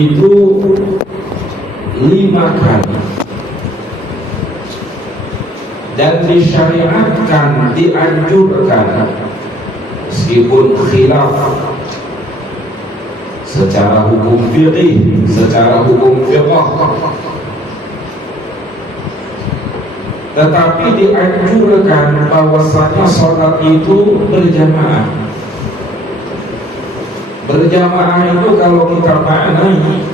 itu 5 kali, dan disyariatkan, dianjurkan meskipun khilaf secara hukum fiqih, secara hukum fiqh, tetapi dianjurkan bahwasanya sholat itu berjamaah. Berjamaah itu kalau kita maknai,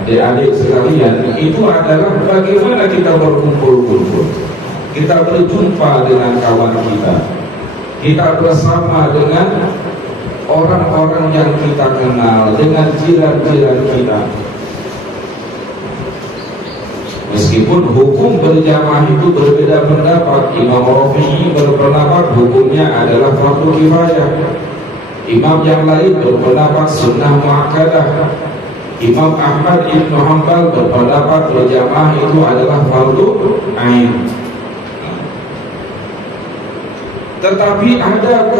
adik-adik sekalian, itu adalah bagaimana kita berkumpul-kumpul, kita berjumpa dengan kawan kita bersama dengan orang-orang yang kita kenal, dengan jiran-jiran kita. Meskipun hukum berjamaah itu berbeda pendapat, Imam Rafi'i berpendapat hukumnya adalah fardu kifayah, imam yang lain berpendapat sunnah muakkadah, Imam Ahmad Ibn Hanbal berpendapat berjamaah itu adalah fardu ain. Tetapi ada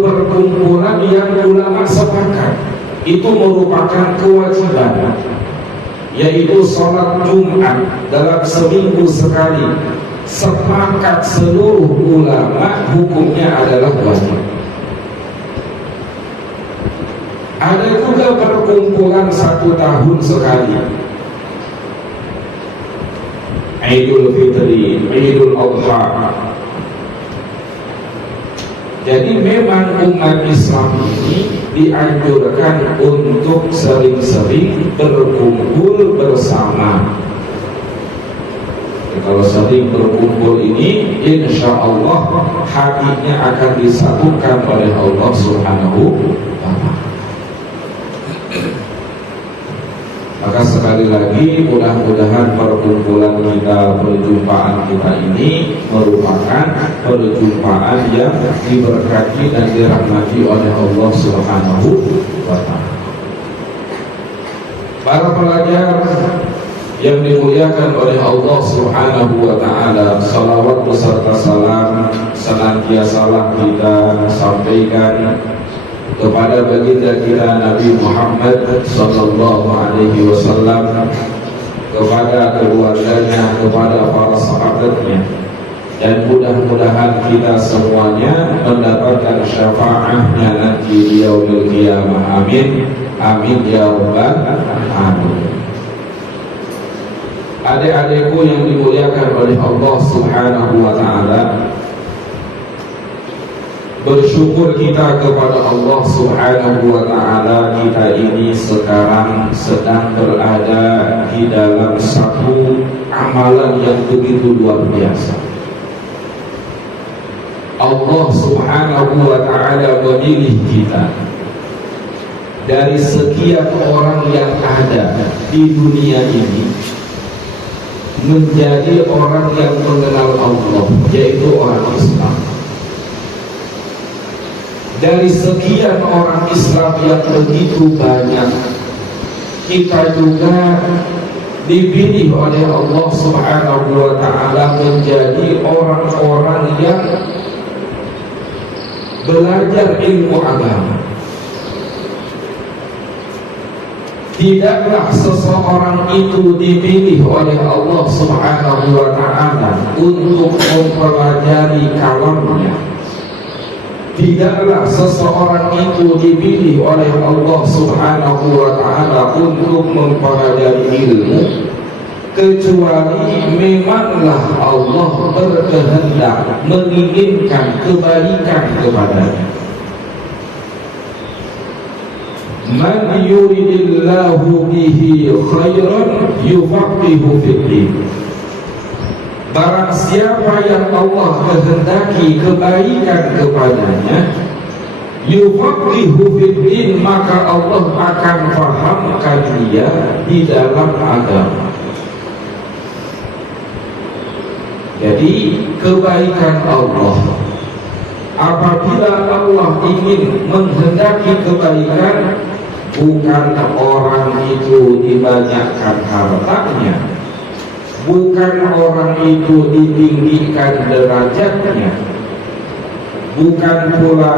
perkumpulan yang ulama sepakat itu merupakan kewajiban, yaitu sholat Jumat dalam seminggu sekali. Sepakat seluruh ulama hukumnya adalah wajib. Ada juga perkumpulan 1 tahun sekali, Idul Fitri, Idul Adha. Jadi memang umat Islam ini dianjurkan untuk sering-sering berkumpul bersama. Kalau sering berkumpul ini, insya Allah hatinya akan disatukan oleh Allah Subhanahu wa Ta'ala. Maka sekali lagi mudah-mudahan perkumpulan kita, perjumpaan kita ini merupakan perjumpaan yang diberkati dan dirahmati oleh Allah Subhanahu wa Ta'ala. Para pelajar yang dimuliakan oleh Allah Subhanahu wa Ta'ala, salawat beserta salam senantiasalah kita sampaikan kepada baginda kita Nabi Muhammad sallallahu alaihi wasallam, kepada keluarganya, kepada para sahabatnya, dan mudah-mudahan kita semuanya mendapatkan syafaatnya nanti di yaumil qiyamah. Amin, amin ya rabbal alamin. Adik-adikku yang dimuliakan oleh Allah Subhanahu wa Ta'ala, bersyukur kita kepada Allah Subhanahu wa Ta'ala, kita ini sekarang sedang berada di dalam satu amalan yang begitu luar biasa. Allah Subhanahu wa Ta'ala memilih kita dari sekian orang yang ada di dunia ini menjadi orang yang mengenal Allah, yaitu orang Islam. Dari sekian orang Islam yang begitu banyak, kita juga dipilih oleh Allah Subhanahu wa Ta'ala menjadi orang-orang yang belajar ilmu agama. Tidaklah seseorang itu dipilih oleh Allah Subhanahu wa Ta'ala untuk mempelajari kalamnya. Tidaklah seseorang itu dipilih oleh Allah Subhanahu wa Ta'ala untuk mempelajari ilmu, kecuali memanglah Allah berkehendak menginginkan kebaikan kepadanya. Man yuridillahu bihi khairan yufaqihu fiddin. Barang siapa yang Allah kehendaki kebaikan kepadanya, yufaqihu fiddin, maka Allah akan fahamkan dia di dalam agama. Jadi kebaikan Allah, apabila Allah ingin menghendaki kebaikan, bukan orang itu dibanyakkan hartanya, bukan orang itu ditinggikan derajatnya, bukan pula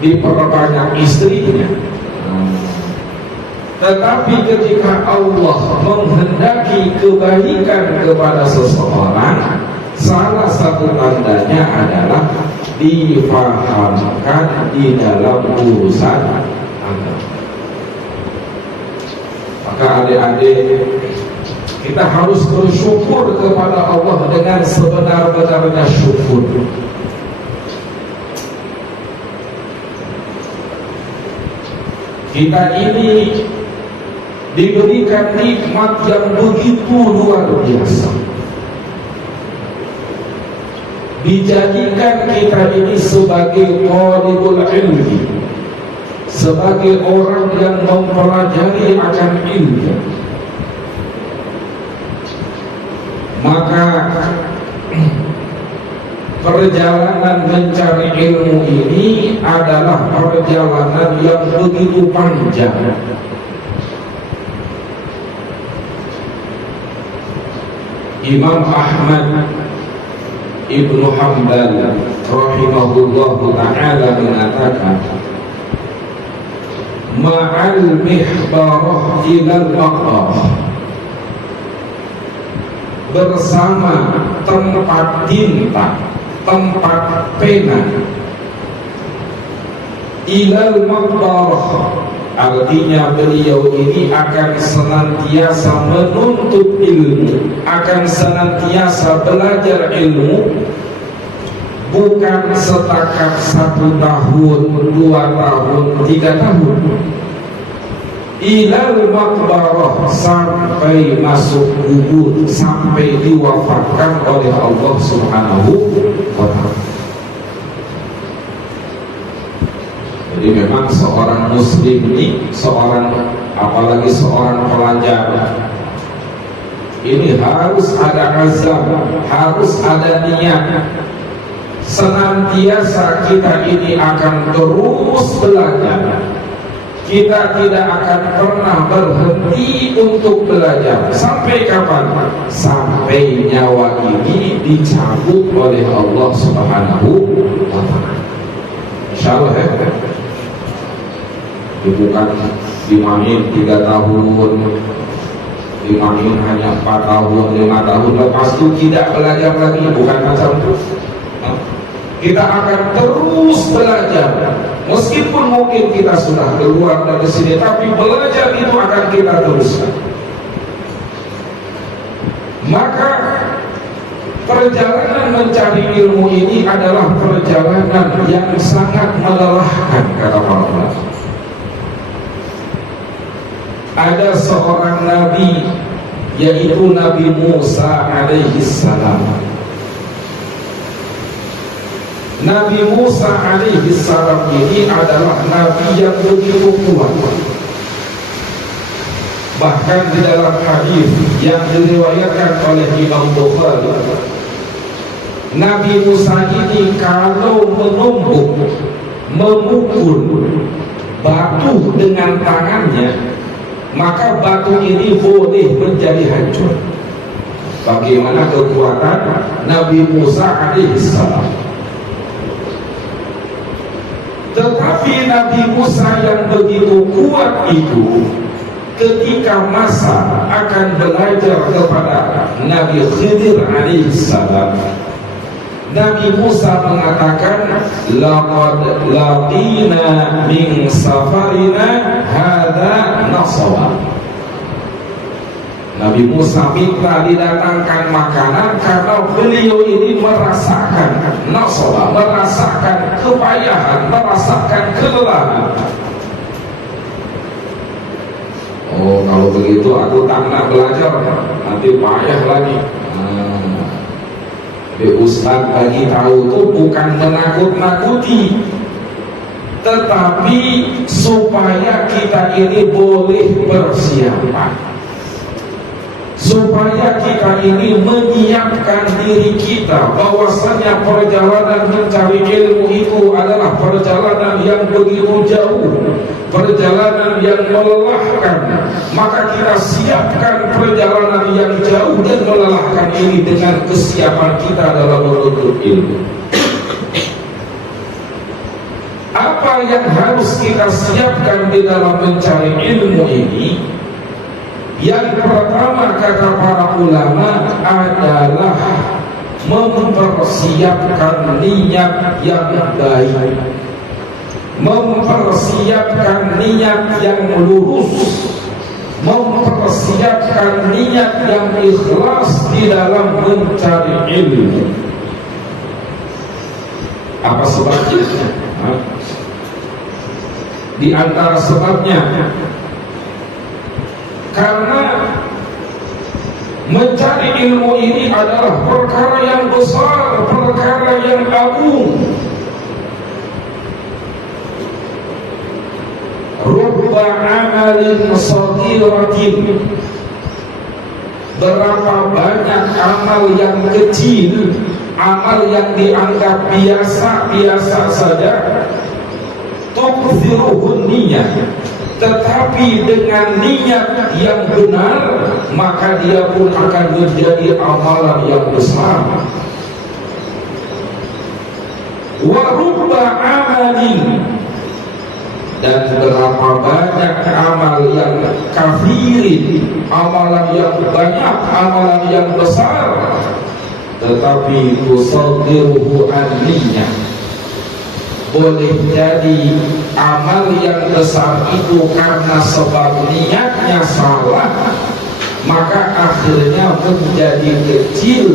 diperbanyak istrinya, Tetapi ketika Allah menghendaki kebaikan kepada seseorang, salah satu tandanya adalah difahamkan di dalam urusan agama. Maka adik-adik, kita harus bersyukur kepada Allah dengan sebenar-benarnya syukur. Kita ini diberikan nikmat yang begitu luar biasa. Dijadikan kita ini sebagai thalibul ilmi, sebagai orang yang mempelajari akan ilmu. Maka perjalanan mencari ilmu ini adalah perjalanan yang begitu panjang. Imam Ahmad Ibnu Hanbal rahimahullahu ta'ala mengatakan, ma'al mihbarah ilal maqbarah, bersama tempat tinta, tempat pena, ilal maqbarah, artinya beliau ini akan senantiasa menuntut ilmu, akan senantiasa belajar ilmu, bukan setakat 1 tahun, 2 tahun, 3 tahun. Ilal maqbarah, sampai masuk kubur, sampai diwafatkan oleh Allah Subhanahu wa ta'ala. Jadi memang seorang muslim ini, apalagi seorang pelajar, ini harus ada azam, harus ada niat. Senantiasa kita ini akan terus belajar. Kita tidak akan pernah berhenti untuk belajar. Sampai kapan? Sampai nyawa ini dicabut oleh Allah Subhanahu wa ta'ala. Insyaallah ya. Bukan dimain 3 tahun, dimain hanya 4 tahun, 5 tahun, lepas itu tidak belajar lagi, bukan macam itu. Kita akan terus belajar, meskipun mungkin kita sudah keluar dari sini, tapi belajar itu akan kita teruskan. Maka perjalanan mencari ilmu ini adalah perjalanan yang sangat melelahkan, kata para ulama. Ada seorang nabi, yaitu Nabi Musa alaihi salam. Nabi Musa alaihi salam ini adalah nabi yang begitu kuat. Bahkan di dalam hadis yang diriwayatkan oleh Imam Bukhari, Nabi Musa ini kalau memukul batu dengan tangannya, maka batu ini boleh menjadi hancur. Bagaimana kekuatan Nabi Musa alaihissalam. Tetapi Nabi Musa yang begitu kuat itu, ketika masa akan belajar kepada Nabi Khidir alaihissalam, Nabi Musa mengatakan, laqad laqina min safarina hadza nasaba. Nabi Musa minta didatangkan makanan karena beliau ini merasakan nasaba, merasakan kepayahan, merasakan kelelahan. Oh, kalau begitu aku tak nak belajar, nanti payah lagi. Ustaz bagi tahu itu bukan menakut-nakuti, tetapi supaya kita ini boleh persiapan, supaya kita ini menyiapkan diri kita bahwasanya perjalanan mencari ilmu itu adalah perjalanan yang begitu jauh, perjalanan yang melelahkan. Maka kita siapkan perjalanan yang jauh dan melelahkan ini dengan kesiapan kita dalam menuntut ilmu. Apa yang harus kita siapkan di dalam mencari ilmu ini? Yang pertama kata para ulama adalah mempersiapkan niat yang baik, mempersiapkan niat yang lurus, mempersiapkan niat yang ikhlas di dalam mencari ilmu. Apa sebabnya? Di antara sebabnya, karena mencari ilmu ini adalah perkara yang besar, perkara yang agung. Rubba amalin saghiratin, berapa banyak amal yang kecil, amal yang dianggap biasa-biasa saja, tuqziruhun niyat, tetapi dengan niat yang benar maka dia pun akan menjadi amalan yang besar. Wa rubba amalin, dan berapa banyak amal yang kafirin, amalan yang banyak, amalan yang besar, tetapi tusaddiruhu an-niyah, boleh jadi amal yang besar itu karena sebab niatnya salah, maka akhirnya menjadi kecil,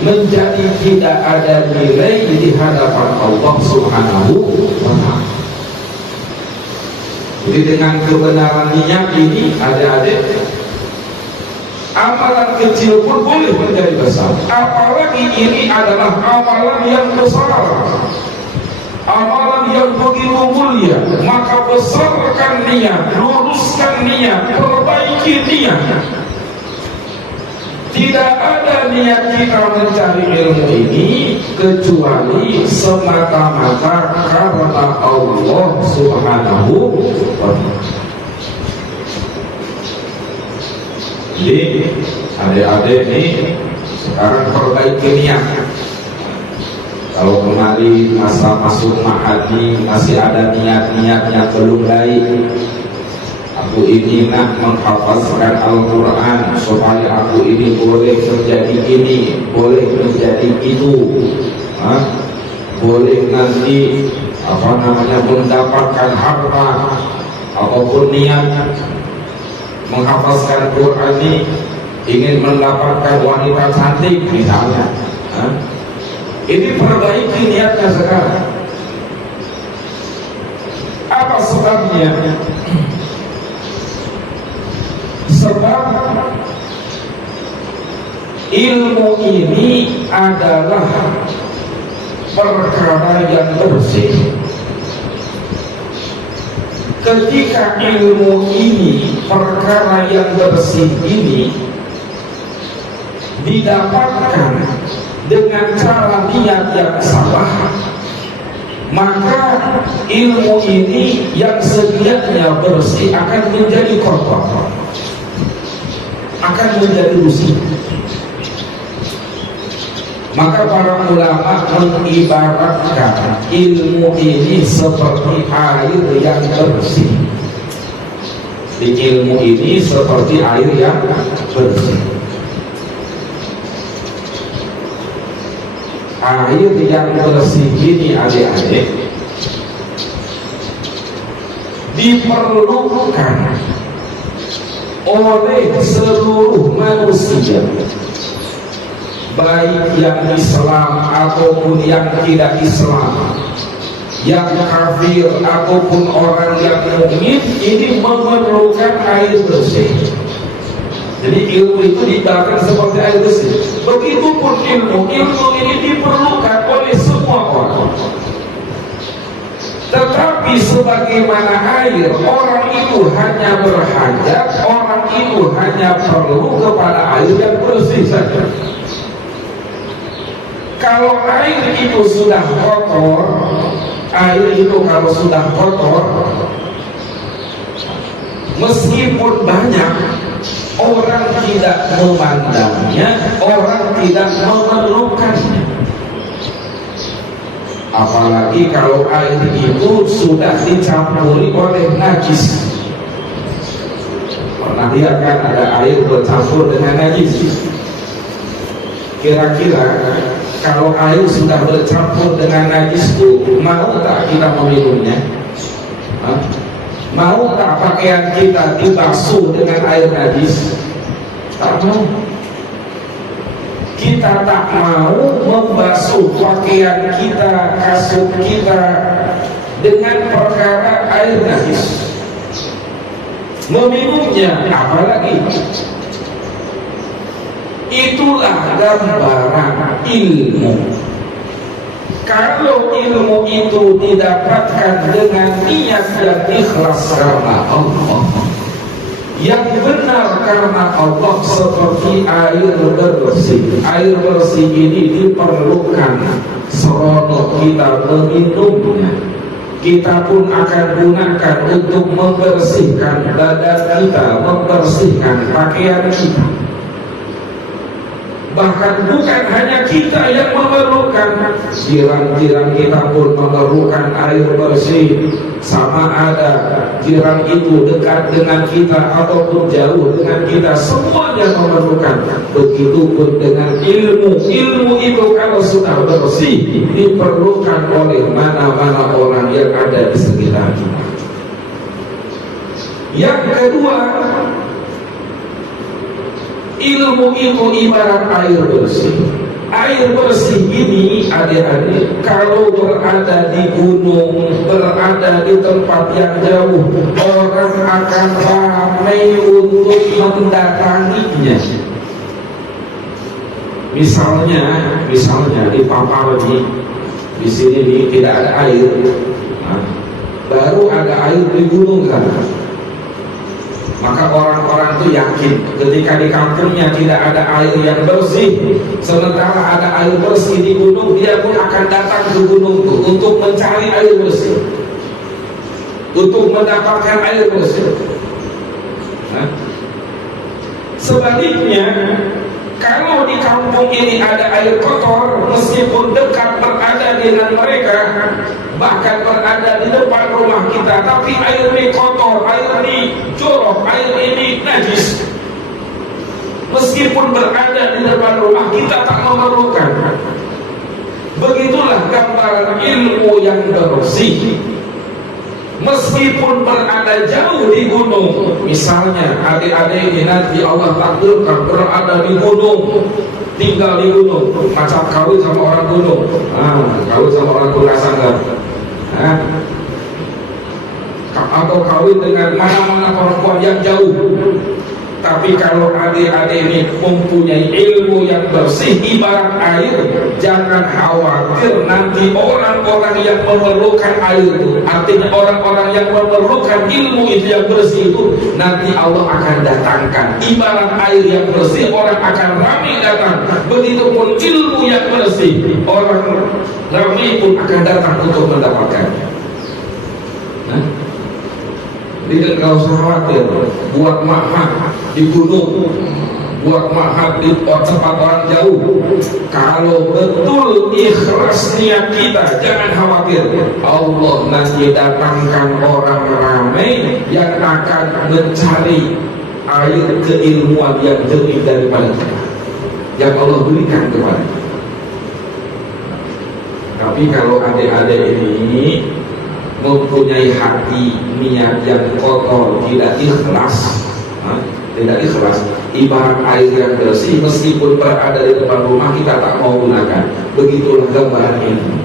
menjadi tidak ada nilai di hadapan Allah Subhanahu wa ta'ala. Jadi dengan kebenaran niat ini, adik-adik, amalan kecil pun boleh menjadi besar. Apalagi ini adalah amalan yang besar, amalan yang begitu mulia, maka besarkan niat, luruskan niat, perbaiki niat. Tidak ada niat kita mencari ilmu ini kecuali semata-mata karena Allah Subhanahu wa ta'ala. Jadi adik-adik ini sekarang perbaiki niat. Kalau kemarin masa masuk ma'hadi masih ada niat-niat yang belum baik, aku ini nak menghafazkan Al-Quran supaya aku ini boleh menjadi ini, boleh menjadi itu, boleh nanti mendapatkan harta, ataupun niat menghafazkan Quran ini ingin mendapatkan wanita cantik misalnya. Ini perbaiki niatnya sekarang. Apa sebabnya? Sebab ilmu ini adalah perkara yang bersih. Ketika ilmu ini, perkara yang bersih ini didapatkan dengan cara niat yang salah, maka ilmu ini yang sedianya bersih akan menjadi kotor, akan menjadi rusak. Maka para ulama mengibaratkan ilmu ini seperti air yang bersih. Ilmu ini seperti air yang bersih. Air yang bersih ini adik-adik diperlukan oleh seluruh manusia, baik yang Islam ataupun yang tidak Islam, yang kafir ataupun orang yang mukmin, ini memerlukan air bersih. Jadi ilmu itu diibaratkan seperti air bersih. Begitupun ilmu ini diperlukan oleh semua orang. Tetapi sebagaimana air, orang itu hanya berhajat, orang itu hanya perlu kepada air yang bersih saja. Kalau air itu sudah kotor, air itu kalau sudah kotor, meskipun banyak, orang tidak memandangnya, orang tidak memerlukannya. Apalagi kalau air itu sudah dicampuri oleh najis. Pernah lihat kan ada air bercampur dengan najis? Kira-kira kalau air sudah bercampur dengan najis itu, mau tak kita meminumnya? Mau tak pakaian kita dibasuh dengan air najis? Tak mau. Kita tak mau membasuh pakaian kita, kasut kita dengan perkara air najis. Meminumnya apalagi. Itulah gambaran ilmu. Kalau ilmu itu didapatkan dengan niat dan ikhlas karena Allah, yang benar karena Allah, seperti air bersih. Air bersih ini diperlukan serono kita meminumnya. Kita pun akan gunakan untuk membersihkan badan kita, membersihkan pakaian kita. Bahkan bukan hanya kita yang memerlukan, jiran-jiran kita pun memerlukan air bersih. Sama ada jiran itu dekat dengan kita ataupun jauh dengan kita, semuanya memerlukan. Begitupun dengan ilmu. Ilmu itu kalau sudah bersih, diperlukan oleh mana-mana orang yang ada di sekitar kita. Yang kedua, ilmu itu ibarat air bersih. Air bersih ini adik-adik, kalau berada di gunung, berada di tempat yang jauh, orang akan ramai untuk mendatanginya. Misalnya di Papua di sini tidak ada air, baru ada air di gunung kan. Maka orang-orang itu yakin ketika di kampungnya tidak ada air yang bersih, sementara ada air bersih di gunung, dia pun akan datang ke gunung itu untuk mencari air bersih, untuk mendapatkan air bersih. Sebaliknya, kalau di kampung ini ada air kotor, meskipun dekat berada dengan mereka, bahkan berada di depan rumah kita, tapi air ini kotor, air ini jorok, air ini najis, meskipun berada di depan rumah kita tak memerlukan. Begitulah gambaran ilmu yang bersih. Meskipun berada jauh di gunung, misalnya adik-adik ini nanti Allah takdirkan berada di gunung, tinggal di gunung, macam kawin sama orang gunung, kawin sama orang Pulasanggar, atau kawin dengan mana-mana perempuan yang jauh. Tapi kalau adik-adik ini mempunyai ilmu yang bersih ibarat air, jangan khawatir nanti orang-orang yang memerlukan air itu, artinya orang-orang yang memerlukan ilmu itu yang bersih itu, nanti Allah akan datangkan. Ibarat air yang bersih, orang akan ramai datang. Begitupun ilmu yang bersih, orang ramai pun akan datang untuk mendapatkannya. Jadi tidak usah khawatir buat mahat di gunung, buat mahat di tempat orang jauh. Kalau betul ikhlas niat kita, jangan khawatir. Allah nanti datangkan orang ramai yang akan mencari air keilmuan yang jernih daripada kita, yang Allah berikan kepada kita. Tapi kalau adik-adik ini mempunyai hati niat yang kotor, tidak ikhlas, ibarat air yang bersih, meskipun berada di depan rumah kita tak mau gunakan. Begitulah gambaran ini.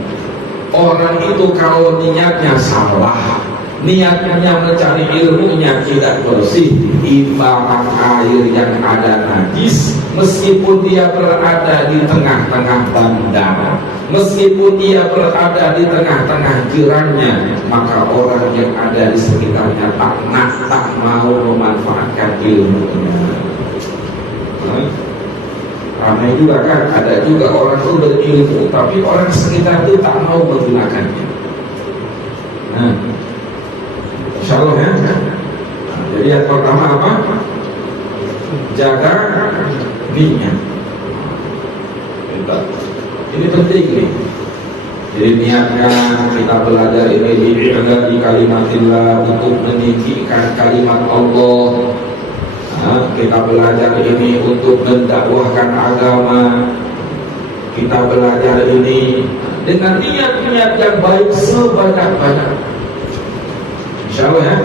Orang itu kalau niatnya salah, niatnya mencari ilmunya tidak bersih, ibarat air yang ada najis. Meskipun dia berada di tengah-tengah bandar, meskipun dia berada di tengah-tengah jirannya, maka orang yang ada di sekitarnya tak mau memanfaatkan ilmunya. Ramai juga kan, ada juga orang itu berilmu, tapi orang sekitar itu tak mau menggunakannya. Insya Allah ya. Jadi yang pertama apa? Jaga niat. Ini penting nih. Jadi niatkan kita belajar ini di kalimatillah, untuk meninggikan kalimat Allah. Kita belajar ini untuk mendakwahkan agama. Kita belajar ini dengan niat-niat yang baik sebanyak-banyak. Insya Allah ya.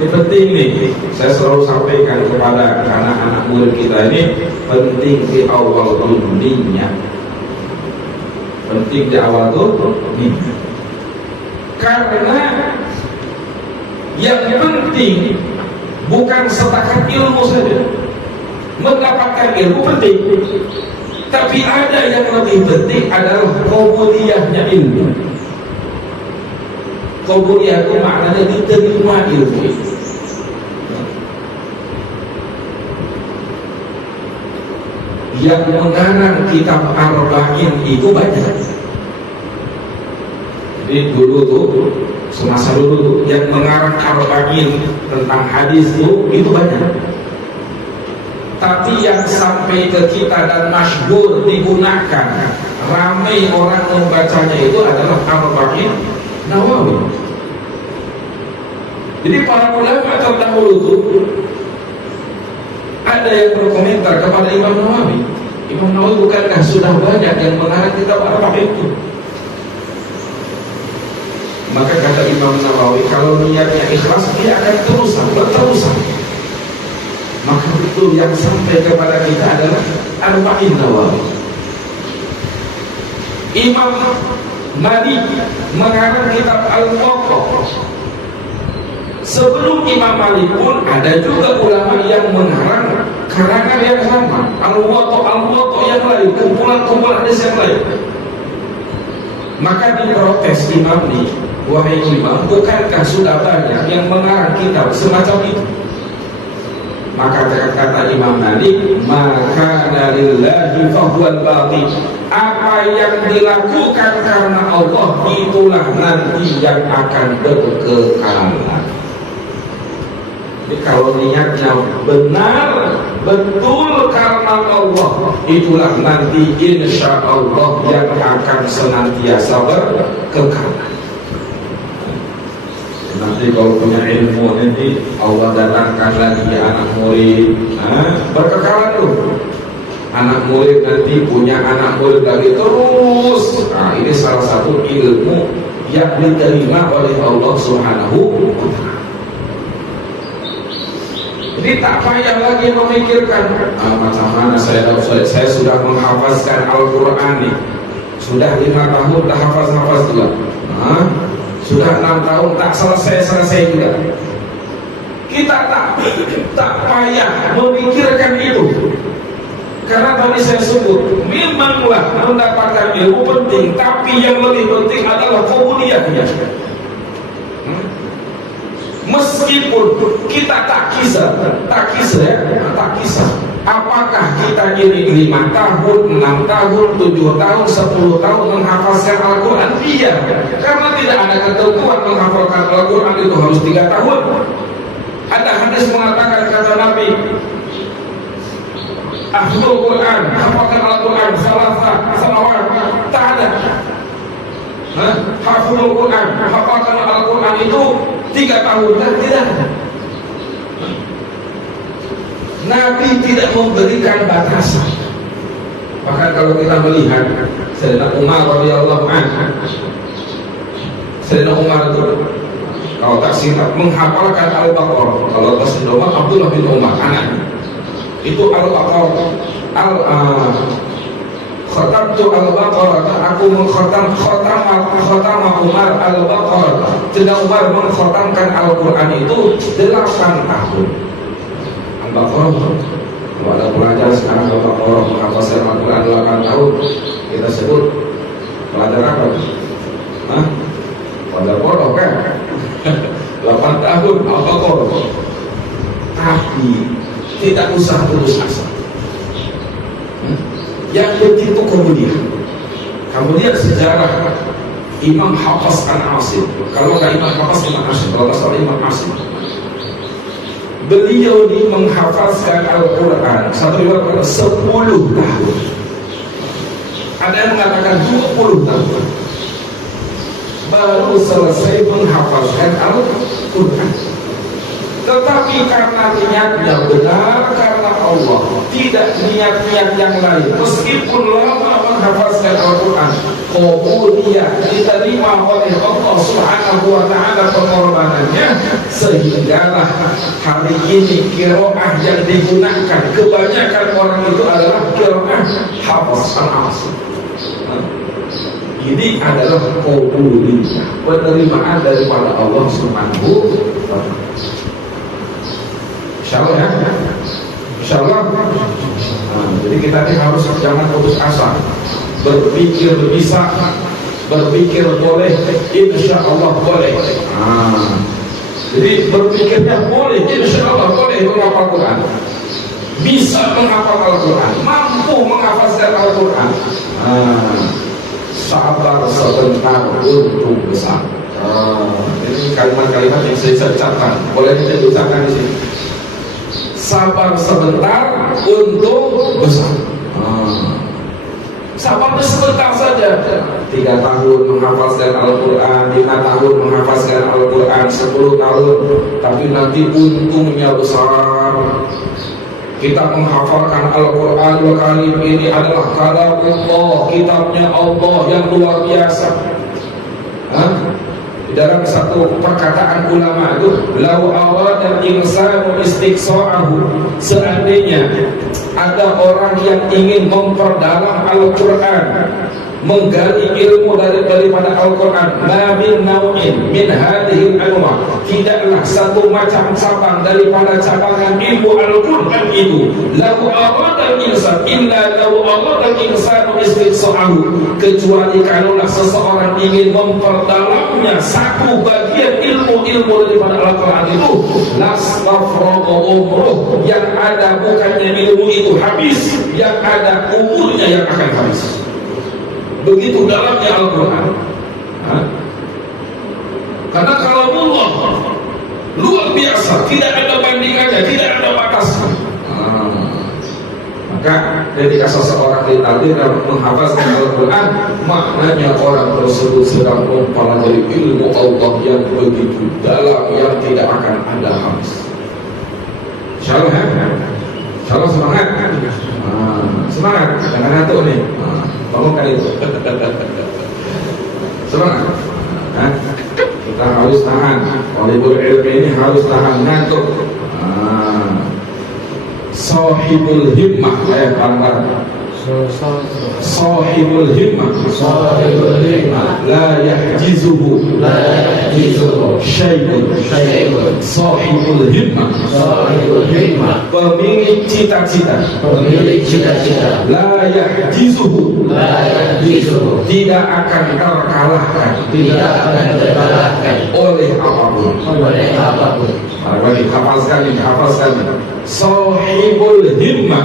Ini penting nih. Saya selalu sampaikan kepada anak-anak murid kita ini, penting di awal dunia. Penting di awal dunia. Karena yang penting bukan setakat ilmu saja. Mendapatkan ilmu penting, tapi ada yang lebih penting adalah qobuliyahnya ilmu. Qobuliyah itu maknanya diterima ilmu. Yang mengarang kitab Arba'in itu banyak. Jadi dulu tuh, semasa dulu tuh, yang mengarang Arba'in tentang hadis itu banyak. Tapi yang sampai ke kita dan masyhur digunakan, ramai orang membacanya itu adalah Arba'in Nawawi. Jadi para ulama terdahulu itu ada yang berkomentar kepada Imam Nawawi. Imam Nawawi bukankah sudah banyak yang mengarang kitab Arba'in itu? Maka kata Imam Nawawi, kalau niatnya ikhlas, dia akan berterusan. Maka itu yang sampai kepada kita adalah Arba'in Nawawi. Imam Malik mengarang kitab Al-Muwatta. Sebelum Imam Malik pun ada juga ulama yang mengarang karangan yang sama, Al-Muwatta yang lain, kumpulan hadis yang lain. Maka diprotes Imam ini, wahai Imam, bukankah sudah banyak yang mengarang kitab semacam itu? Maka kata Imam Malik, maka lillahi fahuwal batil. Apa yang dilakukan karena Allah, itulah nanti yang akan berkekalan. Jadi kalau niatnya benar, betul karena Allah, itulah nanti insya Allah yang akan senantiasa berkekalan. Nanti kalau punya ilmu, nanti Allah datangkan lagi anak murid, berkekalan tuh. Anak murid nanti punya anak murid lagi terus. Ini salah satu ilmu yang diterima oleh Allah Subhanahu wa Ta'ala. Jadi tak payah lagi memikirkan macam mana saya sudah menghafazkan Al-Quran nih. Sudah 5 tahun tak hafaz juga. Sudah 6 tahun tak selesai juga. Kita tak payah memikirkan itu. Karena tadi saya sebut, memanglah mendapatkan ilmu penting, tapi yang lebih penting adalah qobuliyahnya. Meskipun kita tak kisah, apakah kita ini 5 tahun, 6 tahun, 7 tahun, 10 tahun menghafalkan Al-Quran? Iya, karena tidak ada ketentuan menghafalkan Al-Quran itu harus 3 tahun. Ada hadis mengatakan, kata Nabi, Ahlul Quran, hafalkan Al-Quran salawat, tak ada. Hafalul Quran, hafalkan Al-Quran itu 3 tahun, tidak ada. Nabi tidak memberikan batasan. Bahkan kalau kita melihat Sayyidina Umar radhiyallahu anhu, Sayyidina Umar itu kalau tak singkat menghafalkan Al-Baqarah. Kalau tak Sayyidina Umar, Abdullah bin Umar anaknya itu Al-Baqarah, khatamtu Al-Baqarah, aku mengkhatam Umar Al-Baqarah. Sayyidina Umar mengkhatamkan Al-Quran itu 8 tahun. Al-Baqarah, kalau ada pelajar sekarang Al-Baqarah menghafalkan Al-Quran 8 tahun, kita sebut pelajar apa? Pelajar bodoh kan? 8 tahun Al-Baqarah. Tapi tidak usah putus asa. Yang begitu kemudian sejarah Imam Hafs An-Asim. Kalau nggak Imam Hafs, Imam Asim. Kalau salah Imam Asim. Beliau ini menghafazkan Al-Quran 10 tahun. Ada yang mengatakan 20 tahun. baru selesai menghafalkan Al-Quran. Tetapi karena niatnya benar karena Allah, tidak niat-niat yang lain, meskipun lama menghafalkan Al-Quran, kemudian diterima oleh Allah Subhanahu wa Ta'ala pengorbanannya, sehinggalah hari ini qiraah yang digunakan kebanyakan orang itu adalah qiraah hafaz al-asr. Ini adalah qabuliyah, penerimaan daripada Allah Subhanahu wa Ta'ala. Insyaallah ya, insyaallah. Jadi kita ini harus jangan putus asa, berpikir bisa, berpikir boleh, insyaallah boleh. Jadi berpikirnya boleh, insyaallah boleh menghafal Quran, bisa menghafal Al-Quran, mampu menghafazkan Al-Quran. Sabar sebentar untuk besar. Ini kalimat-kalimat yang saya ucapkan, boleh kita ucapkan di sini. Sabar sebentar untuk besar. Sabar sebentar saja. 3 tahun menghafazkan Al-Quran, 5 tahun menghafazkan Al-Quran, 10 tahun, tapi nanti untungnya besar. Kita menghafalkan Al-Quran Karim ini adalah kalam Allah, kitabnya Allah yang luar biasa. Dalam satu perkataan ulama itu, lau arada insanu istiqsa'ahu, seandainya ada orang yang ingin memperdalam Al-Quran, menggali ilmu daripada Al-Quran, ma min naw'in min hadhihi al-anwa', tidaklah satu macam cabang daripada cabangan ilmu Al-Quran itu, lau arada insan illa lau arada insanu istiqsa'ahu, kecuali kalaulah seseorang ingin memperdalamnya satu bagian ilmu daripada Al-Quran itu, lasfafrogo umruh, yang ada bukannya ilmu itu habis, yang ada umurnya yang akan habis. Begitu dalamnya Al-Quran. Karena kalau Allah luar biasa, tidak ada bandingannya, tidak ada batasnya. Maka ketika seseorang ditakdir dalam menghafazkan Al-Quran, maknanya orang tersebut sedang mempelajari ilmu Allah yang begitu dalam, yang tidak akan ada habis. Insyaallah ya? Insyaallah semangat. Semangat, jangan ngantuk nih. Tolong kali itu. Semangat. Kita harus tahan. Talibul ilmi ini harus tahan ngantuk. Sahibul himmah, bareng-bareng. Sahibul himmah, la yahjizuhu syai'un. Sahibul himmah, pemilik cita-cita, la yahjizuhu, tidak akan terkalahkan oleh apapun. Mari hafazkan ini. Sahibul himmah,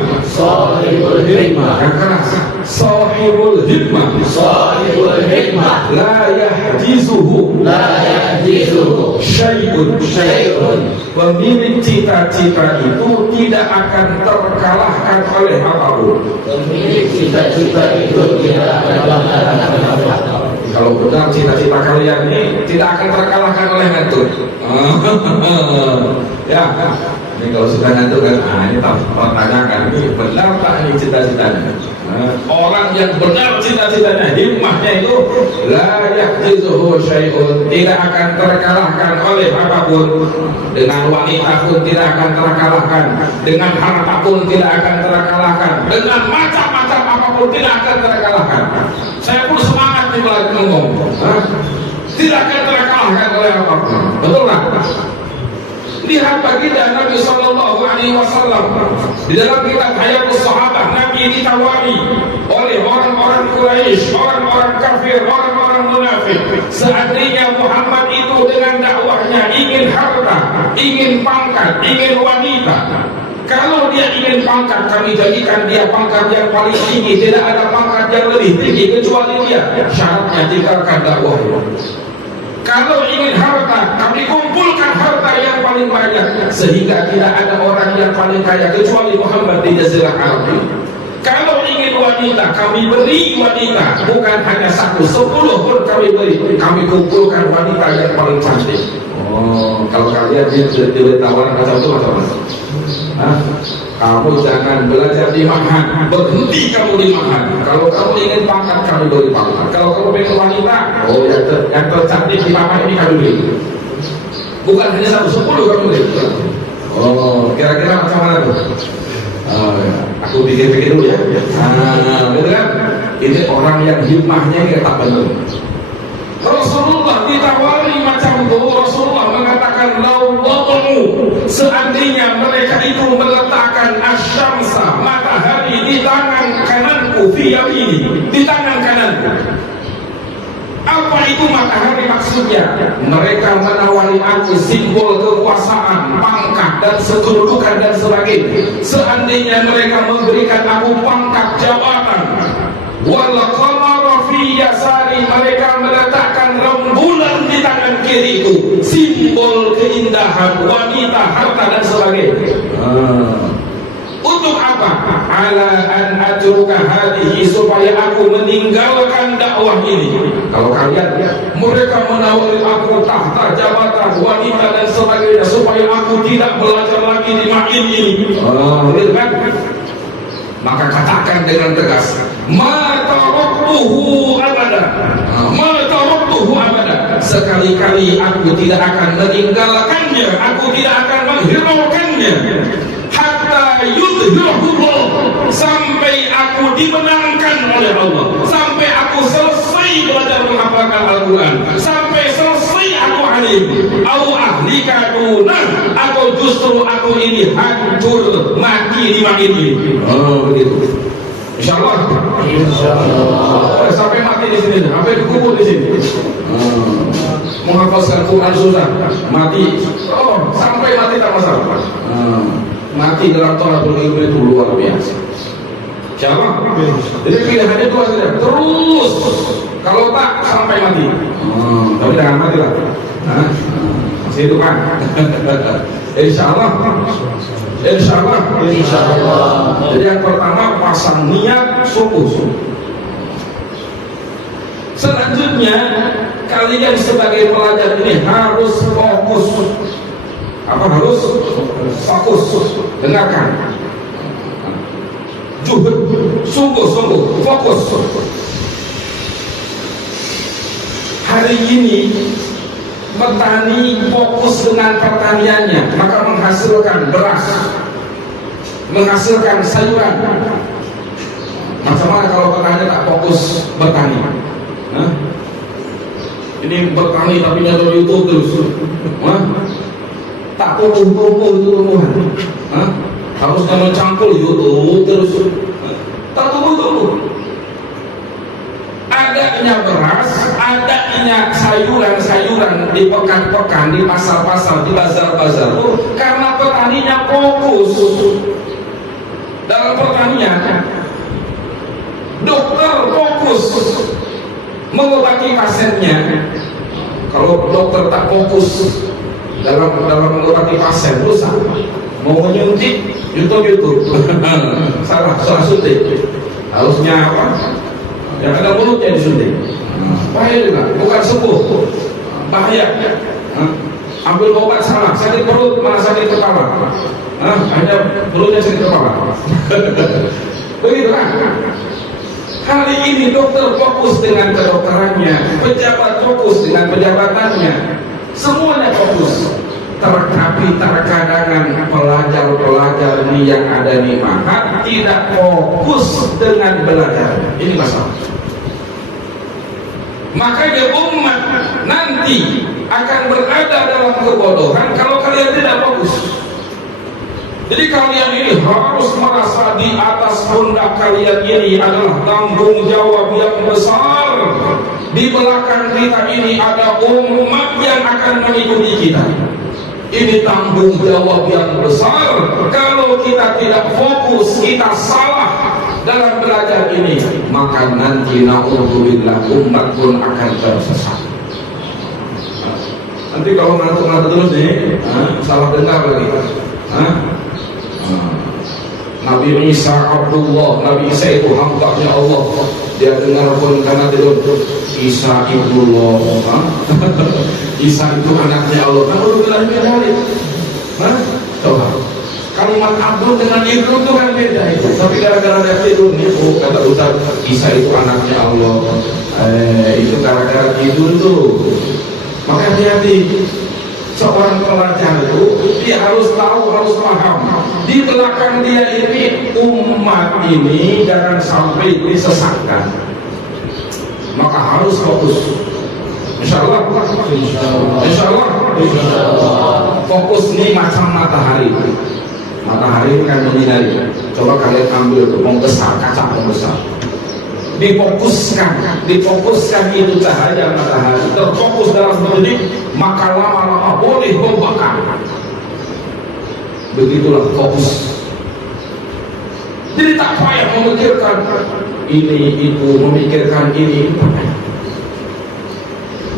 yang keras. Sahibul himmah, la yahjizuhu syai'un. Pemilik cita-cita itu tidak akan terkalahkan oleh apapun. Kalau benar cita-cita kalian ini tidak akan terkalahkan oleh ngantuk. Ya, ini kalau sudah ngantuk kan, ini tak pertanyakan, ini benar tak ini cita-citanya? Orang yang benar cita-citanya, himmahnya itu la yahjizuhu syai'un, tidak akan terkalahkan oleh apapun. Dengan wanita pun tidak akan terkalahkan, dengan harta pun tidak akan terkalahkan, dengan macam-macam apapun tidak akan terkalahkan. Saya pun semangat nih ngomong, tidak akan terkalahkan oleh apapun. Betul lah. Lihat baginda Nabi Sallallahu Alaihi Wasallam di dalam kitab Hayatus Sahabah, Nabi ditawari oleh orang-orang Quraisy, orang-orang kafir, orang-orang munafik. Seandainya Muhammad itu dengan dakwahnya ingin harta, ingin pangkat, ingin wanita, kalau dia ingin pangkat, kami jadikan dia pangkat yang paling tinggi, tidak ada pangkat yang lebih tinggi kecuali dia. Syaratnya tinggalkan dakwahnya. Kalau ingin harta, kami kumpulkan harta yang paling banyak, sehingga tidak ada orang yang paling kaya kecuali Muhammad di Jazirah Arab. Kalau ingin wanita, kami beri wanita, bukan hanya 1, 10 pun kami beri, kami kumpulkan wanita yang paling cantik. Oh, kalau kalian ditawaran macam itu macam mana? Kamu jangan belajar di Ma'had, berhenti kamu di Ma'had. Kalau kamu ingin pangkat, kami beri pangkat. Kalau kamu pengen wanita, oh yang tercantik di Ma'had ini kami beri. Bukan hanya 110 kami beri. Oh, kira-kira macam mana tuh? Aku pikir-pikir dulu ya. Betul kan? Ini orang yang hikmahnya ini tak benar. Rasulullah ditawari macam itu. Rasulullah mengatakan lauwadamu, seandainya mereka itu meletakkan asyamsa, matahari, di tangan kananku, fi yamini, di tangan kananku. Apa itu matahari maksudnya? Mereka menawari aku simbol kekuasaan, pangkat dan kedudukan dan sebagainya. Seandainya mereka memberikan aku pangkat jabatan, wal qamara fi yasari, mereka meletakkan rembulan di tangan kiriku, simbol keindahan, wanita, harta dan sebagainya. Untuk apa? Ala an atruka hadihi, supaya aku meninggalkan dakwah ini. Kalau kalian, mereka menawari aku tahta, jabatan, wanita dan sebagainya, supaya aku tidak belajar lagi di ma'in ini. Betul kan? Maka katakan dengan tegas, ma taraktuhu abada, ma taraktuhu abada. Sekali-kali aku tidak akan meninggalkannya, aku tidak akan menghiraukannya. Hatta yudhirahullah, sampai aku dimenangkan oleh Allah, sampai aku selesai belajar menghafalkan Al-Quran, sampai selesai aku alim, au ahlika dunah, atau justru aku ini hancur mati di mati ini. Oh begitu. Insyaallah. Insyaallah. Sampai mati di sini, sampai dikubur di sini. Menghafalkan Quran susah, mati. Oh, sampai mati tak masalah. Mati dalam thalabul ilmi itu luar biasa. Insyaallah. Jadi pilihannya dua saja. Terus kalau tak sampai mati. Tapi jangan mati lah. Masih hidup kan? Insyaallah. Insyaallah. Insyaallah. Jadi yang pertama pasang niat sungguh. Selanjutnya kalian sebagai pelajar ini harus fokus. Apa harus? Fokus. Dengarkan. Juhud, sungguh-sungguh, fokus. Hari ini petani fokus dengan pertaniannya, maka menghasilkan beras, menghasilkan sayuran. Macam mana kalau petani tak fokus bertani? Ini bertani tapi nyadar YouTube terus. Tak tumbuh-tumbuh itu tumbuhan. Harusnya mencangkul YouTube terus. Tak tumbuh-tumbuh. Adanya beras, adanya sayuran-sayuran di pekan-pekan, di pasar-pasar, di bazar-bazar, karena petaninya fokus dalam pertanian. Dokter fokus mengobati pasiennya. Kalau dokter tak fokus dalam mengobati pasien, rusak. Mau menyuntik, YouTube. salah suntik. Harusnya apa? Yang ada mulutnya disuntik. Bahaya juga, bukan sembuh. Bahaya. Ambil obat salah, sakit perut malah sakit kepala. Hanya perutnya sakit kepala. Begitu kan? Hari ini dokter fokus dengan kedokterannya, pejabat fokus dengan pejabatannya, semuanya fokus. Tetapi terkadang pelajar-pelajar ini yang ada di Ma'had tidak fokus dengan belajar. Ini masalah. Makanya umat nanti akan berada dalam kebodohan kalau kalian tidak fokus. Jadi kalian ini harus merasa di atas pundak kalian ini adalah tanggung jawab yang besar. Di belakang kita ini ada umat yang akan mengikuti kita. Ini tanggung jawab yang besar. Kalau kita tidak fokus, kita salah dalam belajar ini, maka nanti na'udzubillah umat pun akan tersesat. Nanti kalau ngantuk-ngantuk terus nih, salah dengar lagi. Nabi Isa Abdullah, Nabi Isa itu hambanya Allah. Dia dengar pun karena tidur. Isa ibnullah, Isa itu anaknya Allah, kan udah bilang beda itu. Coba kalimat Abdul dengan Ibnu itu kan beda itu. Tapi gara-gara dia tidur nih, kata Ustaz, Isa itu anaknya Allah. Itu gara-gara tidur tuh. Maka hati-hati. Seorang pelajar itu dia harus tahu, harus paham. Di belakang dia ini umat ini jangan sampai disesatkan. Maka harus fokus. Insyaallah. Fokus ini macam matahari. Matahari kan menyinari. Coba kalian ambil tepung besar, kaca besar. Difokuskan itu cahaya matahari terfokus dalam benih, maka lama-lama boleh membakar. Begitulah fokus. Jadi tak payah memikirkan ini itu, memikirkan ini.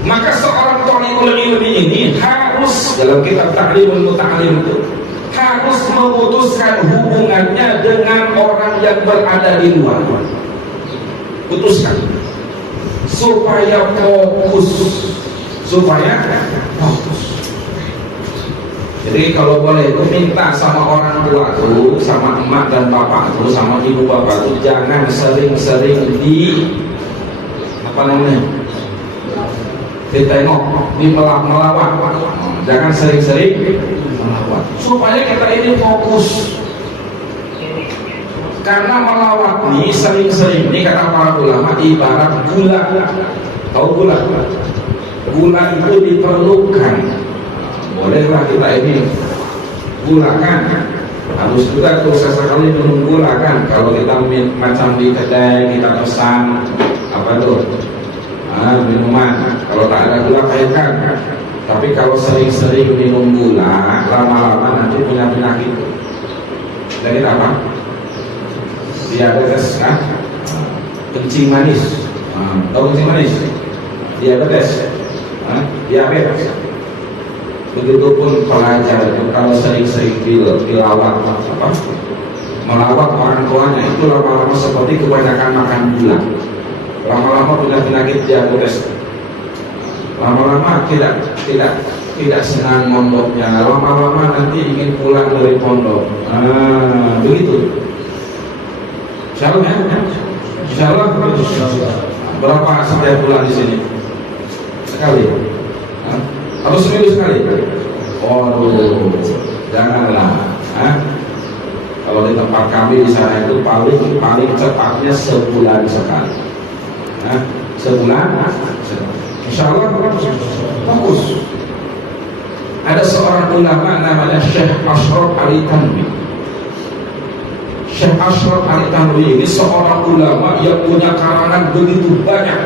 Maka seorang thalibul ilmi ini harus dalam kitab Ta'limul Muta'allim itu harus memutuskan hubungannya dengan orang yang berada di luar. Putuskan supaya fokus. Jadi kalau boleh itu minta sama orang tua tuh, sama emak dan bapak tuh, sama ibu bapak tuh jangan sering-sering di apa namanya, ditengok, di melawat. Jangan sering-sering melawat supaya kita ini fokus. Karena melawat ini sering-sering ini kata para ulama ibarat gula. Tahu gula? Gula itu diperlukan. Bolehlah kita ini gulakan. Harus juga tuh sesekali minum gula kan. Kalau kita macam di kedai kita pesan apa tuh? Minuman. Kalau tak ada gula pahitkan. Tapi kalau sering-sering minum gula, lama-lama nanti punya penyakit. Jadi apa? Diabetes, kencing manis. Tahu kencing manis? Diabetes, diabetes. Begitupun pelajar itu kalau sering-sering dilawat melawat orang tuanya itu lama-lama seperti kebanyakan makan gula. Lama-lama punya penyakit diabetes. Lama-lama tidak senang mondoknya. Lama-lama nanti ingin pulang dari pondok. Begitu. Insyaallah. Berapa setiap bulan di sini? Sekali. Atau seminggu sekali? Waduh, janganlah. Kalau di tempat kami di sana itu paling cepatnya sebulan sekali. Sebulan. Insyaallah fokus. Ada seorang ulama namanya Syekh Ashraf Ali Tanwi. Syekh Ashraf Ali Tanwi ini seorang ulama yang punya karangan begitu banyak.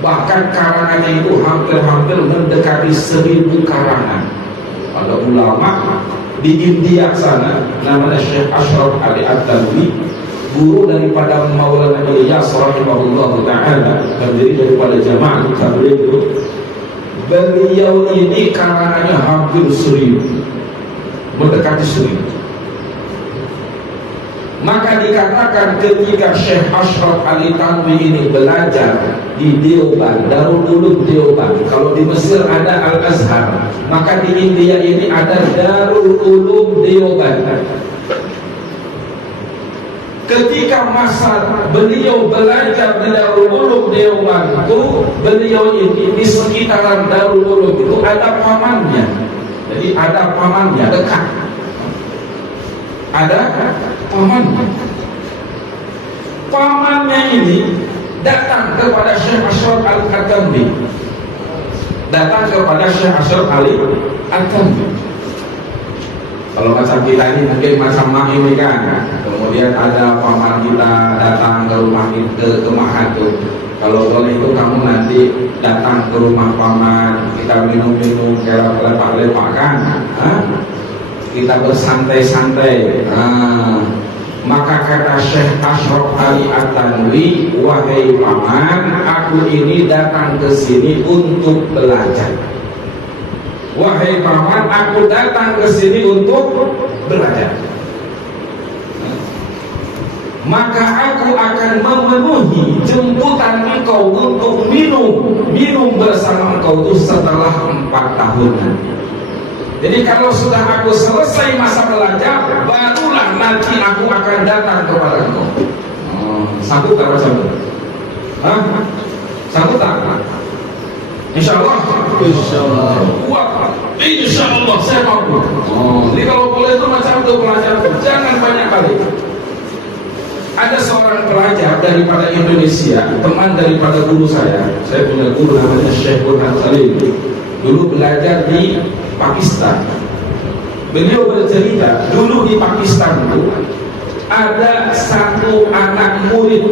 Bahkan karangannya itu hampir mendekati 1000 karangan. Ada ulama di India sana namanya Syekh Ashraf Ali Tanwi, guru daripada Maulana Ilyas rahimahullah ta'ala, terdiri daripada jamaah tabligh itu. Beliau ini karangannya hampir 1000, mendekati 1000. Maka dikatakan ketika Syekh Ashraf Ali Tanwi ini belajar di Deoband, Darul Ulum Deoband. Kalau di Mesir ada Al-Azhar, maka di India ini ada Darul Ulum Deoband. Ketika masa beliau belajar di Darul Ulum Deoband itu, beliau ini di sekitaran Darul Ulum itu ada pamannya. Jadi ada pamannya dekat. Ada pamannya ini datang kepada Syekh Ashraf Ali Tanwi. Kalau macam kita ini mungkin macam mak ini kan. Kemudian ada paman kita datang ke rumah kita, ke mahat tuh. Kalau boleh itu kamu nanti datang ke rumah paman, kita minum-minum, lepak-lepak kan. Kita bersantai-santai. Maka kata Syekh Ashraf Ali Tanwi, wahai paman, aku ini datang ke sini untuk belajar. Wahai paman, aku datang ke sini untuk belajar. Maka aku akan memenuhi jemputan engkau bersama engkau itu setelah 4 tahunan. Jadi kalau sudah aku selesai masa belajar, barulah nanti aku akan datang kepada engkau. Sanggup tak macam itu? Hah? Sanggup tak? InsyaAllah. InsyaAllah. Kuat. InsyaAllah saya mampu. Jadi kalau boleh itu macam itu pelajar, jangan banyak kali. Ada seorang pelajar daripada Indonesia, teman daripada guru saya punya guru namanya Syekh Burhan Salim, dulu belajar di Pakistan. Beliau bercerita, dulu di Pakistan itu ada satu anak murid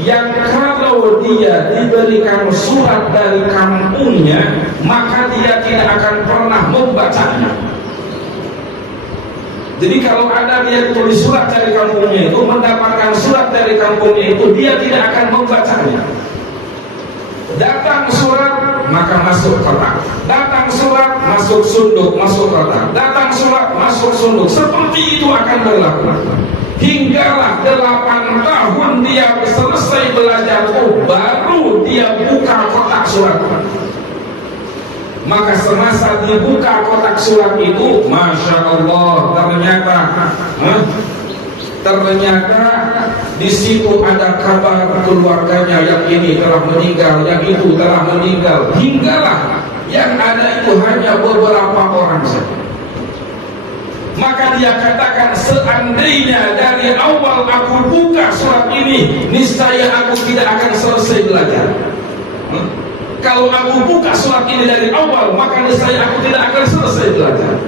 yang kalau dia diberikan surat dari kampungnya, maka dia tidak akan pernah membacanya. Jadi kalau ada dia tulis surat dari kampungnya itu, mendapatkan surat dari kampungnya itu, dia tidak akan membacanya. Datang surat, maka masuk kotak. Datang surat, masuk sunduk, masuk kotak. Datang surat, masuk sunduk. Seperti itu akan berlaku. Hinggalah 8 tahun dia selesai belajar, baru dia buka kotak surat. Maka semasa dibuka kotak surat itu, Masya Allah, ternyata di situ ada kabar keluarganya, yang ini telah meninggal, yang itu telah meninggal. Hinggalah yang ada itu hanya beberapa orang saja. Maka dia katakan, seandainya dari awal aku buka surat ini, niscaya aku tidak akan selesai belajar. Kalau aku buka surat ini dari awal, maka niscaya aku tidak akan selesai belajar.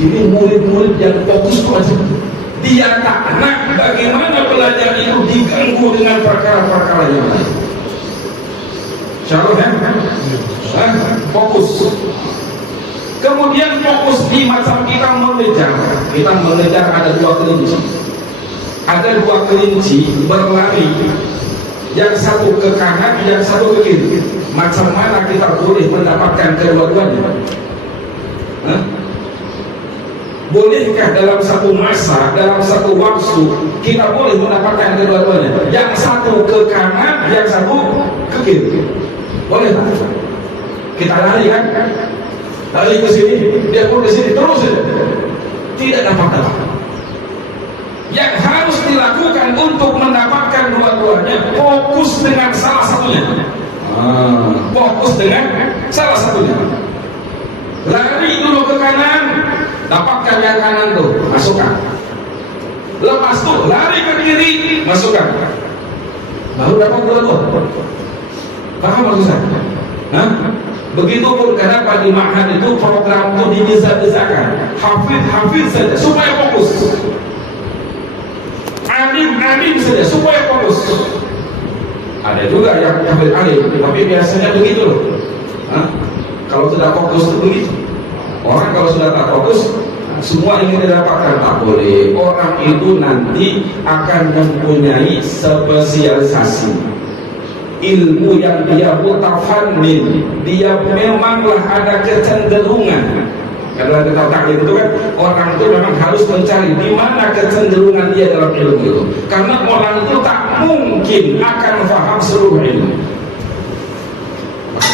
Ini murid-murid yang fokus macam itu. Dia tak nak bagaimana belajar itu diganggu dengan perkara-perkara yang lain. Insyaallah fokus. Kemudian fokus di macam kita mengejar ada 2 kelinci. Ada 2 kelinci berlari, yang satu ke kanan, yang satu ke kiri. Macam mana kita boleh mendapatkan kedua-duanya? Bolehkah dalam satu masa, dalam satu waktu kita boleh mendapatkan kedua-duanya? Yang satu ke kanan, yang satu ke kiri. Boleh tak? Kita lari kan? Lari ke sini, dia pun ke sini, terus saja. Tidak dapat. Yang harus dilakukan untuk mendapatkan dua-duanya, fokus dengan salah satunya. Fokus dengan salah satunya. Lari dulu ke kanan, dapatkan yang kanan tuh, masukkan. Lepas tuh lari ke kiri, masukkan. Baru dapat dua-dua. Paham maksud saya? Begitupun kenapa di ma'had itu program itu dibisa-bisakan. Hafid saja supaya fokus. Alim saja supaya fokus. Ada juga yang hafid alim, tapi biasanya begitu loh. Kalau sudah fokus itu begitu. Orang kalau sudah tak fokus, semua ingin didapatkan, tak boleh. Orang itu nanti akan mempunyai spesialisasi. Ilmu yang dia mutafannin, dia memanglah ada kecenderungan. Karena kita takdir itu kan, orang itu memang harus mencari di mana kecenderungan dia dalam ilmu itu. Karena orang itu tak mungkin akan faham seluruh ilmu.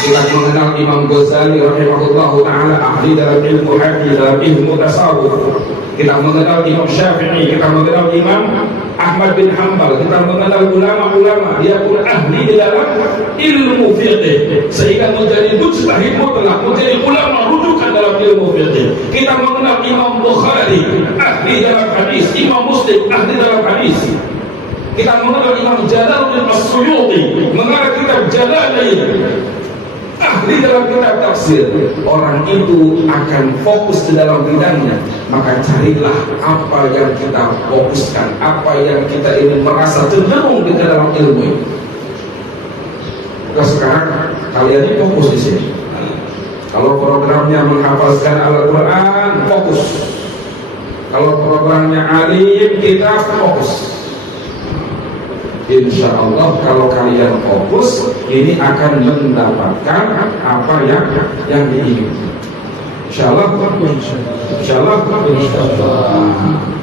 Kita mengenal Imam Ghazali rahimahullahu ta'ala, ahli dalam ilmu hadis, dalam ilmu tasawuf. Kita mengenal Imam Syafi'i, kita mengenal Imam Ahmad bin Hanbal, kita mengenal ulama-ulama, dia pun ahli di dalam ilmu fiqh, sehingga menjadi mujtahid mutlak, menjadi ulama rujukan dalam ilmu fiqh. Kita mengenal Imam Bukhari, ahli dalam hadis, Imam Muslim, ahli dalam hadis. Kita mengenal Imam Jalaluddin As-Suyuti, mengenal kitab Jalalain, ahli dalam kitab tafsir. Orang itu akan fokus di dalam bidangnya. Maka carilah apa yang kita fokuskan, apa yang kita ingin merasa cenderung di dalam ilmu itu. Nah, sekarang kalian ini fokus di sini. Kalau programnya menghafalkan Al-Quran, fokus. Kalau programnya alim, kita fokus. Insya Allah kalau kalian fokus, ini akan mendapatkan apa yang diinginkan. Insya Allah.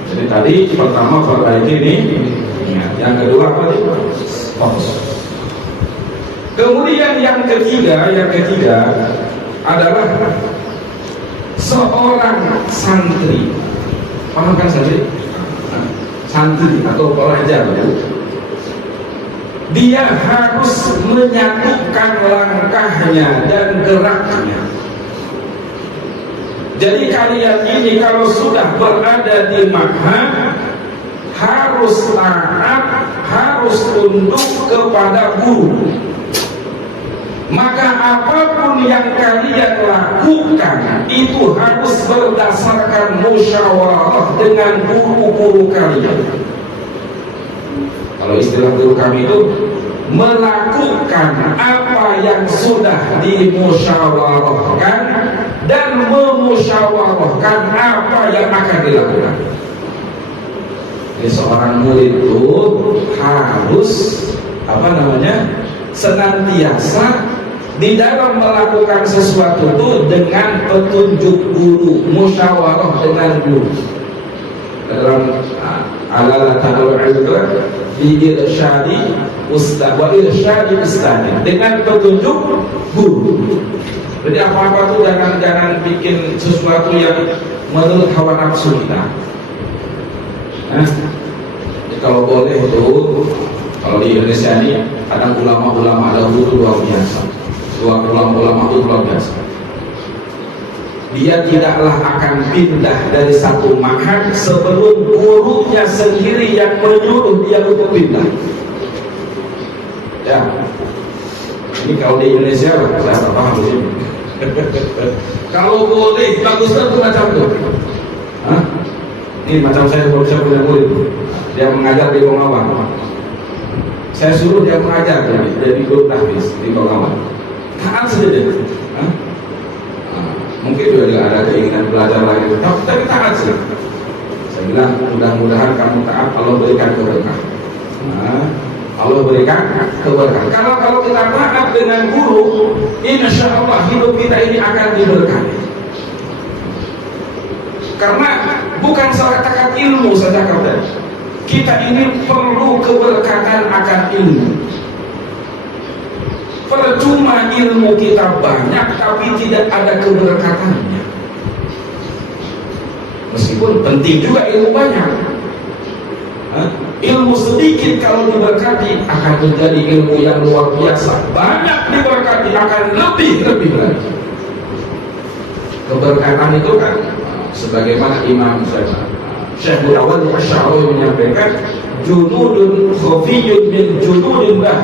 Jadi tadi pertama perbaiki ini, yang kedua apa nih? Fokus. Kemudian yang ketiga adalah seorang santri. Paham kan santri? Santri atau pelajar, dia harus menyatukan langkahnya dan geraknya. Jadi kalian ini kalau sudah berada di ma'had harus taat, harus tunduk kepada guru. Maka apapun yang kalian lakukan itu harus berdasarkan musyawarah dengan guru-guru kalian. Kalau istilah guru kami itu melakukan apa yang sudah dimusyawarahkan dan memusyawarahkan apa yang akan dilakukan. Jadi seorang murid itu harus senantiasa di dalam melakukan sesuatu itu dengan petunjuk guru, musyawarah dengan guru. Dalam ala-ala di irsyadi ustaz wa irsyadi ustaz, dengan petunjuk guru. Jadi apa-apa itu jangan bikin sesuatu yang menurut hawa nafsu kita. Kalau boleh itu, kalau di Indonesia ini ada ulama-ulama, ada guru luar biasa. Ulama-ulama itu luar biasa. Dia tidaklah akan pindah dari satu ma'had sebelum gurunya sendiri yang menyuruh dia untuk pindah. Ya, ini kalau di Indonesia saya paham di sini. Kalau boleh, bagus itu macam itu. Ini macam saya punya murid, dia mengajar di Bengawan. Saya suruh dia mengajar jadi guru tahfiz di Bengawan. Taat saja dia. Mungkin juga ada keinginan belajar lagi, tapi taat saja. Saya bilang mudah-mudahan kamu taat, Allah berikan keberkahan. Allah berikan keberkahan. Kalau kita taat dengan guru, insya Allah hidup kita ini akan diberkahi. Karena bukan salah takat ilmu saja kata. Kita ini perlu keberkatan akan ilmu. Percuma ilmu kita banyak tapi tidak ada keberkatannya. Meskipun penting juga ilmu banyak, ilmu sedikit kalau diberkati akan menjadi ilmu yang luar biasa. Banyak diberkati akan lebih lagi. Keberkatan itu kan sebagaimana Imam Syekh Mutawalli Asy-Sya'rawi menyampaikan, junudun khafiyyun min junudillah.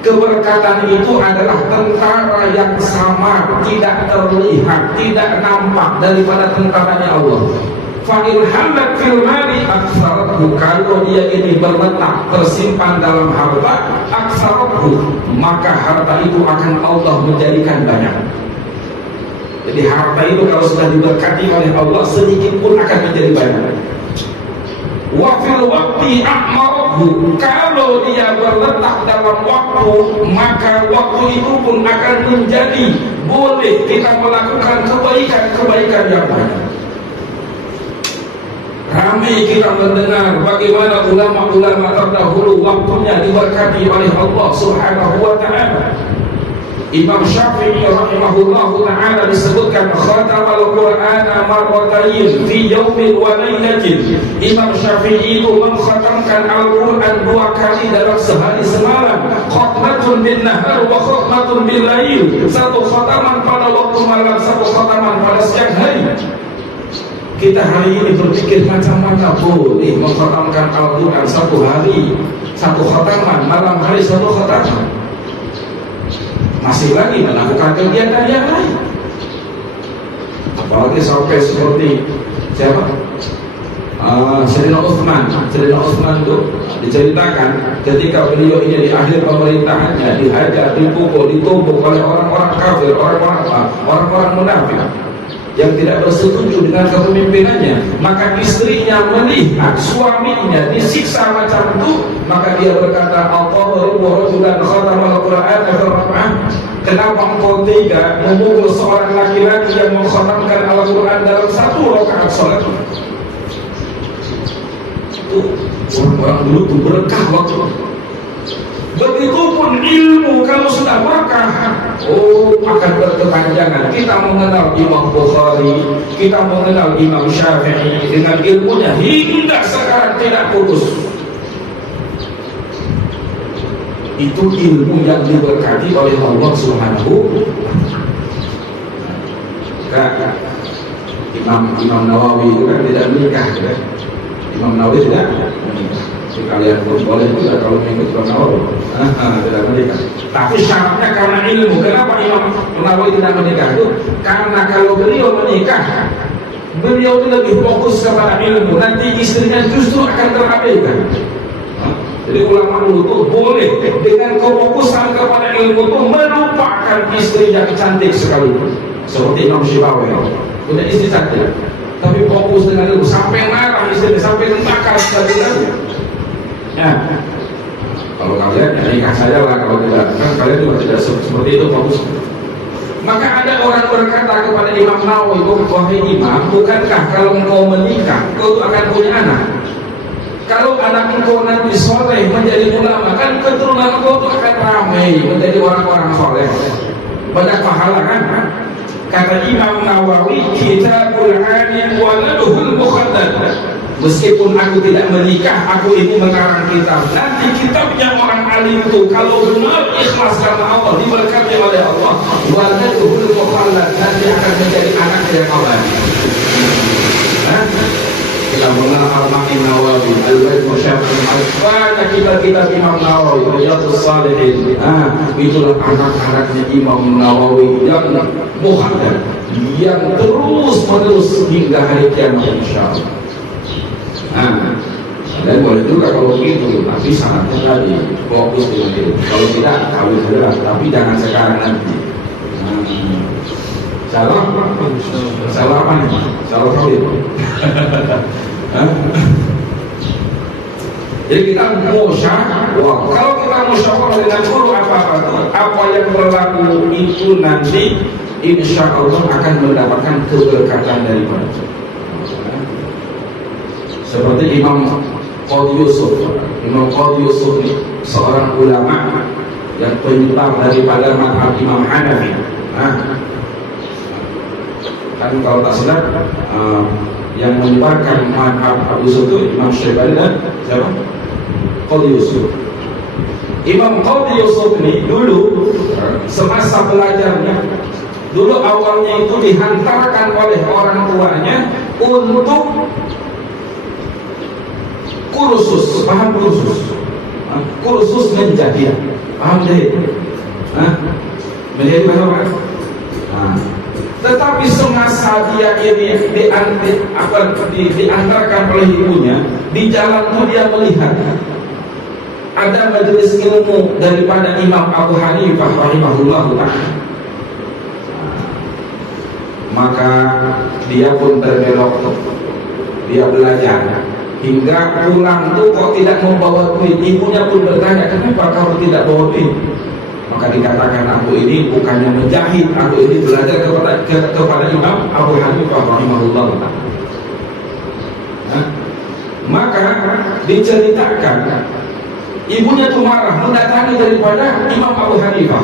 Keberkatan itu adalah tentara yang samar, tidak terlihat, tidak nampak daripada tentaranya Allah. Fa'il halat fil mali aksarathu, kalau dia ini berletak, tersimpan dalam harta, aksarathu, maka harta itu akan Allah menjadikan banyak. Jadi harta itu kalau sudah diberkati oleh Allah, sedikit pun akan menjadi banyak. Wa fil waqti a'marahu, kalau dia berletak dalam waktu, maka waktu itu pun akan menjadi boleh kita melakukan kebaikan yang banyak. Ramai kita mendengar bagaimana ulama-ulama terdahulu waktunya diberkati oleh Allah Subhanahu wa ta'ala. Imam Syafi'i rahimahullahu ta'ala disebutkan khatamal Qur'ana marratain fi yaumin wa lailatin. Imam Syafi'i itu mengkhatamkan Al-Quran 2 kali dalam sehari semalam. Khatmatun bin nahar wa khatmatun bil lail. Satu khataman pada waktu malam, satu khataman pada siang hari. Kita hari ini berpikir macam-macam, boleh mengkhatamkan Al-Quran satu hari, satu khataman, malam hari satu khataman. Masih lagi melakukan kegiatan yang lain. Apalagi sampai seperti siapa? Sayyidina Utsman itu diceritakan ketika beliau ini di akhir pemerintahannya dihajar, dipukul, ditumbuk oleh orang-orang kafir, orang-orang munafik yang tidak bersetuju dengan kepemimpinannya. Maka istrinya melihat suaminya disiksa macam itu, maka dia berkata, kenapa engkau tega memukul seorang laki-laki yang mengkhatamkan Al-Quran dalam satu rakaat salat? Itu orang-orang dulu itu berkah waktu. Begitupun ilmu maka akan berkepanjangan. Kita mengenal Imam Bukhari, kita mengenal Imam Syafi'i dengan ilmunya hingga sekarang tidak putus. Itu ilmu yang diberkati oleh Allah Subhanahu. Imam Nawawi itu kan tidak menikah, ya? Imam Nawawi tidak menikah. Kalian pun boleh juga kalau mengikut Imam Nawawi, tidak menikah. Tapi syaratnya karena ilmu. Kenapa Imam Nawawi tidak menikah itu? Karena kalau beliau menikah, beliau itu lebih fokus kepada ilmu. Nanti istrinya justru akan terabaikan. Jadi ulama dulu tuh boleh dengan kefokusan kepada ilmu itu melupakan istri yang cantik sekali. Seperti Imam Syafi'i punya istri cantik, tapi fokus dengan ilmu sampai marah istrinya, sampai nakal sekali lagi. Ya, kalau kalian ya nikah saja lah, kalau tidak kan kalian juga tidak seperti itu fokus. Maka ada orang berkata kepada Imam Nawawi, wahai Imam, bukankah kalau engkau menikah, kau akan punya anak? Kalau anak engkau nanti soleh menjadi ulama, kan keturunan engkau itu akan ramai menjadi orang-orang soleh, banyak pahala kan? Kata Imam Nawawi, kitabul alim waladuhul mukhaddad. Meskipun aku tidak menikah, aku ini mengarang kitab. Nanti kitabnya orang alim itu kalau benar ikhlas karena Allah, diberkati oleh Allah, waladuhul mukhaddad, nanti akan menjadi anak yang Allah. Kita mengenal Al-Ma'in Nawawi, Al-Baid Musyafi'i, banyak kitab-kitab Imam Nawawi, Riyadhus Shalihin. Itulah anak-anaknya Imam Nawawi yang muhaddad, yang terus-menerus hingga hari kiamat insyaallah. Dan boleh juga kalau begitu, tapi syaratnya tadi fokus dengan itu. Kalau tidak, kawin saja, tapi jangan sekarang nanti. Salah apa nih? Salah kawin. Jadi kita musyawarah. Kalau kita musyawarah dengan guru apa yang berlaku itu nanti insya Allah akan mendapatkan keberkatan daripada. Seperti Imam Qadhi Yusuf. Imam Qadhi Yusuf ini seorang ulama yang penyebar daripada mazhab Imam Hanafi. Kan kalau tak silap yang menyebarkan mazhab Abu Yusuf itu Imam Syafi'i dan siapa? Qadhi Yusuf. Imam Qadhi Yusuf ini dulu semasa belajarnya, dulu awalnya itu dihantarkan oleh orang tuanya untuk kursus, paham kursus? Kursus menjadi, paham deh? Menjadi apa? Tetapi semasa dia ini diantarkan oleh ibunya, di jalan itu dia melihat ada majelis ilmu daripada Imam Abu Hanifah rahimahullah ta'ala. Maka dia pun terbelok, dia belajar hingga pulang tuh kok tidak membawa duit. Ibunya pun bertanya, kenapa kau tidak bawa duit? Maka dikatakan, aku ini bukannya menjahit, aku ini belajar kepada Imam Abu Hanifah rahimahullah ta'ala. Maka diceritakan ibunya itu marah mendatangi daripada Imam Abu Hanifah.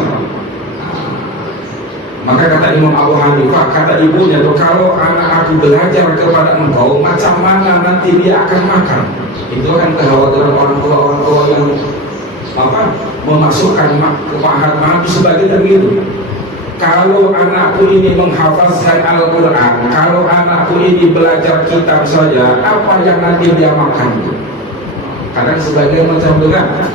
Maka kata Imam Abu Hanifah, kata ibunya tuh, kalau anak aku belajar kepada engkau, macam mana nanti dia akan makan? Itu kan kekhawatiran orang tua yang memasukkan kepahatan sebagai begitu. Kalau anakku ini menghafazkan Al-Quran, kalau anakku ini belajar kitab saja, apa yang nanti dia makan? Kadang sebagai macam berat.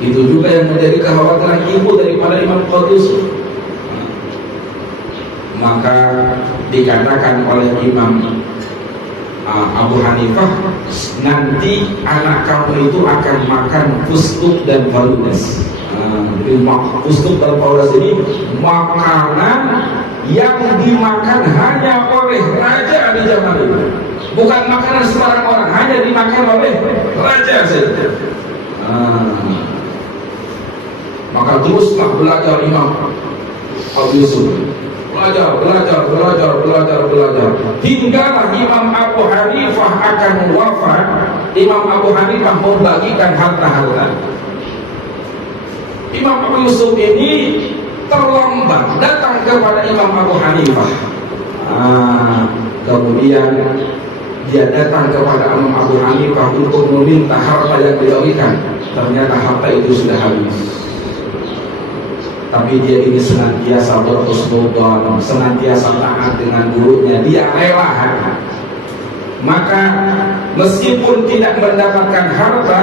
Itu juga yang menjadi kekhawatiran ibu daripada Imam Qadhi. Maka dikatakan oleh Imam Abu Hanifah, nanti anak kamu itu akan makan fustuk dan faludas. Jadi fustuk dan faludas ini makanan yang dimakan hanya oleh raja di zaman itu. Bukan makanan sembarang orang, hanya dimakan oleh raja saja. Maka teruslah belajar Imam Abu Yusuf. Belajar hinggalah Imam Abu Hanifah akan wafat. Imam Abu Hanifah membagikan harta-harta. Imam Abu Yusuf ini terlambat datang kepada Imam Abu Hanifah. Kemudian dia datang kepada Imam Abu Hanifah untuk meminta harta yang dibagikan. Ternyata harta itu sudah habis. Tapi dia ini senantiasa berhusnudzon, senantiasa taat dengan gurunya. Dia rela. Maka meskipun tidak mendapatkan harta,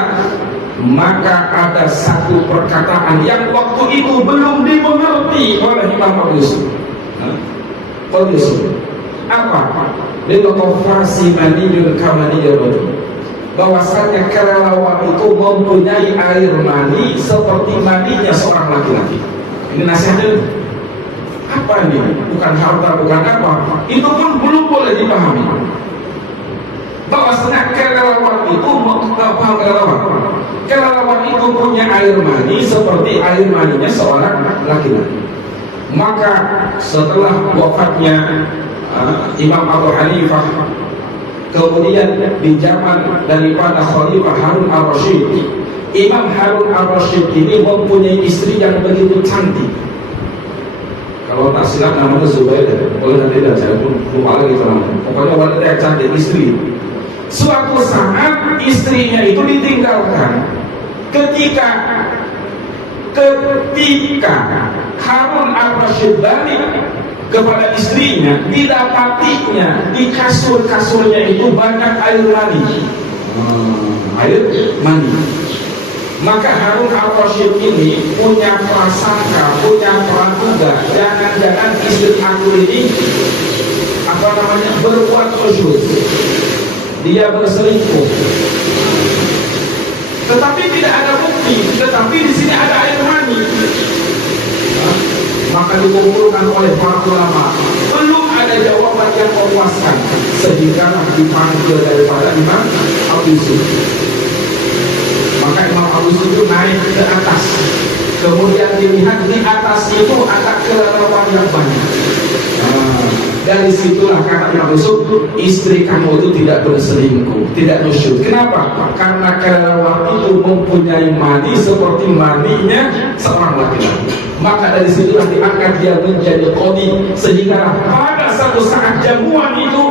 maka ada satu perkataan yang waktu itu belum dimengerti oleh Imam Abu Yusuf. Apa? Lilqafasi maniyun kamaniyun, bahwasanya kelelawar itu mempunyai air mani seperti maninya seorang laki-laki. Ini nasihatnya. Apa ini? Bukan harta, bukan apa. Itu pun belum boleh dipahami. Bahwasanya kelelawar itu kelelawar itu punya air mani seperti air maninya seorang laki-laki. Maka setelah wafatnya Imam Abu Hanifah, kemudian di zaman daripada Khalifah Harun al-Rasyid, Imam Harun al-Rasyid ini mempunyai istri yang begitu cantik. Kalau tak silap namanya Zubaidah, boleh nanti dan saya pun lupa lagi namanya. Pokoknya wanita yang cantik, istri. Suatu saat istrinya itu ditinggalkan. Ketika Harun al-Rasyid balik kepada istrinya, didapatinya di kasur-kasurnya itu banyak air mani. Maka Harun al-Rasyid ini punya prasangka, punya praduga, jangan-jangan istri aku ini berbuat usyuk, dia berselingkuh. Tetapi tidak ada bukti, tetapi di sini ada air mani. Maka dikumpulkan oleh para ulama, belum ada jawaban yang memuaskan, sehingga dipanggil daripada Imam Abu Yusuf. Maka Imam Abu Yusuf itu naik ke atas, kemudian dilihat di atas itu ada kelelawar yang banyak. Dari situlah kata Imam Yusuf, istri kamu itu tidak berselingkuh, tidak nusyuk. Kenapa? Karena kelelawar itu mempunyai mani seperti maninya seorang laki-laki. Maka dari situlah diangkat dia menjadi qadhi, sehingga pada satu saat jamuan itu,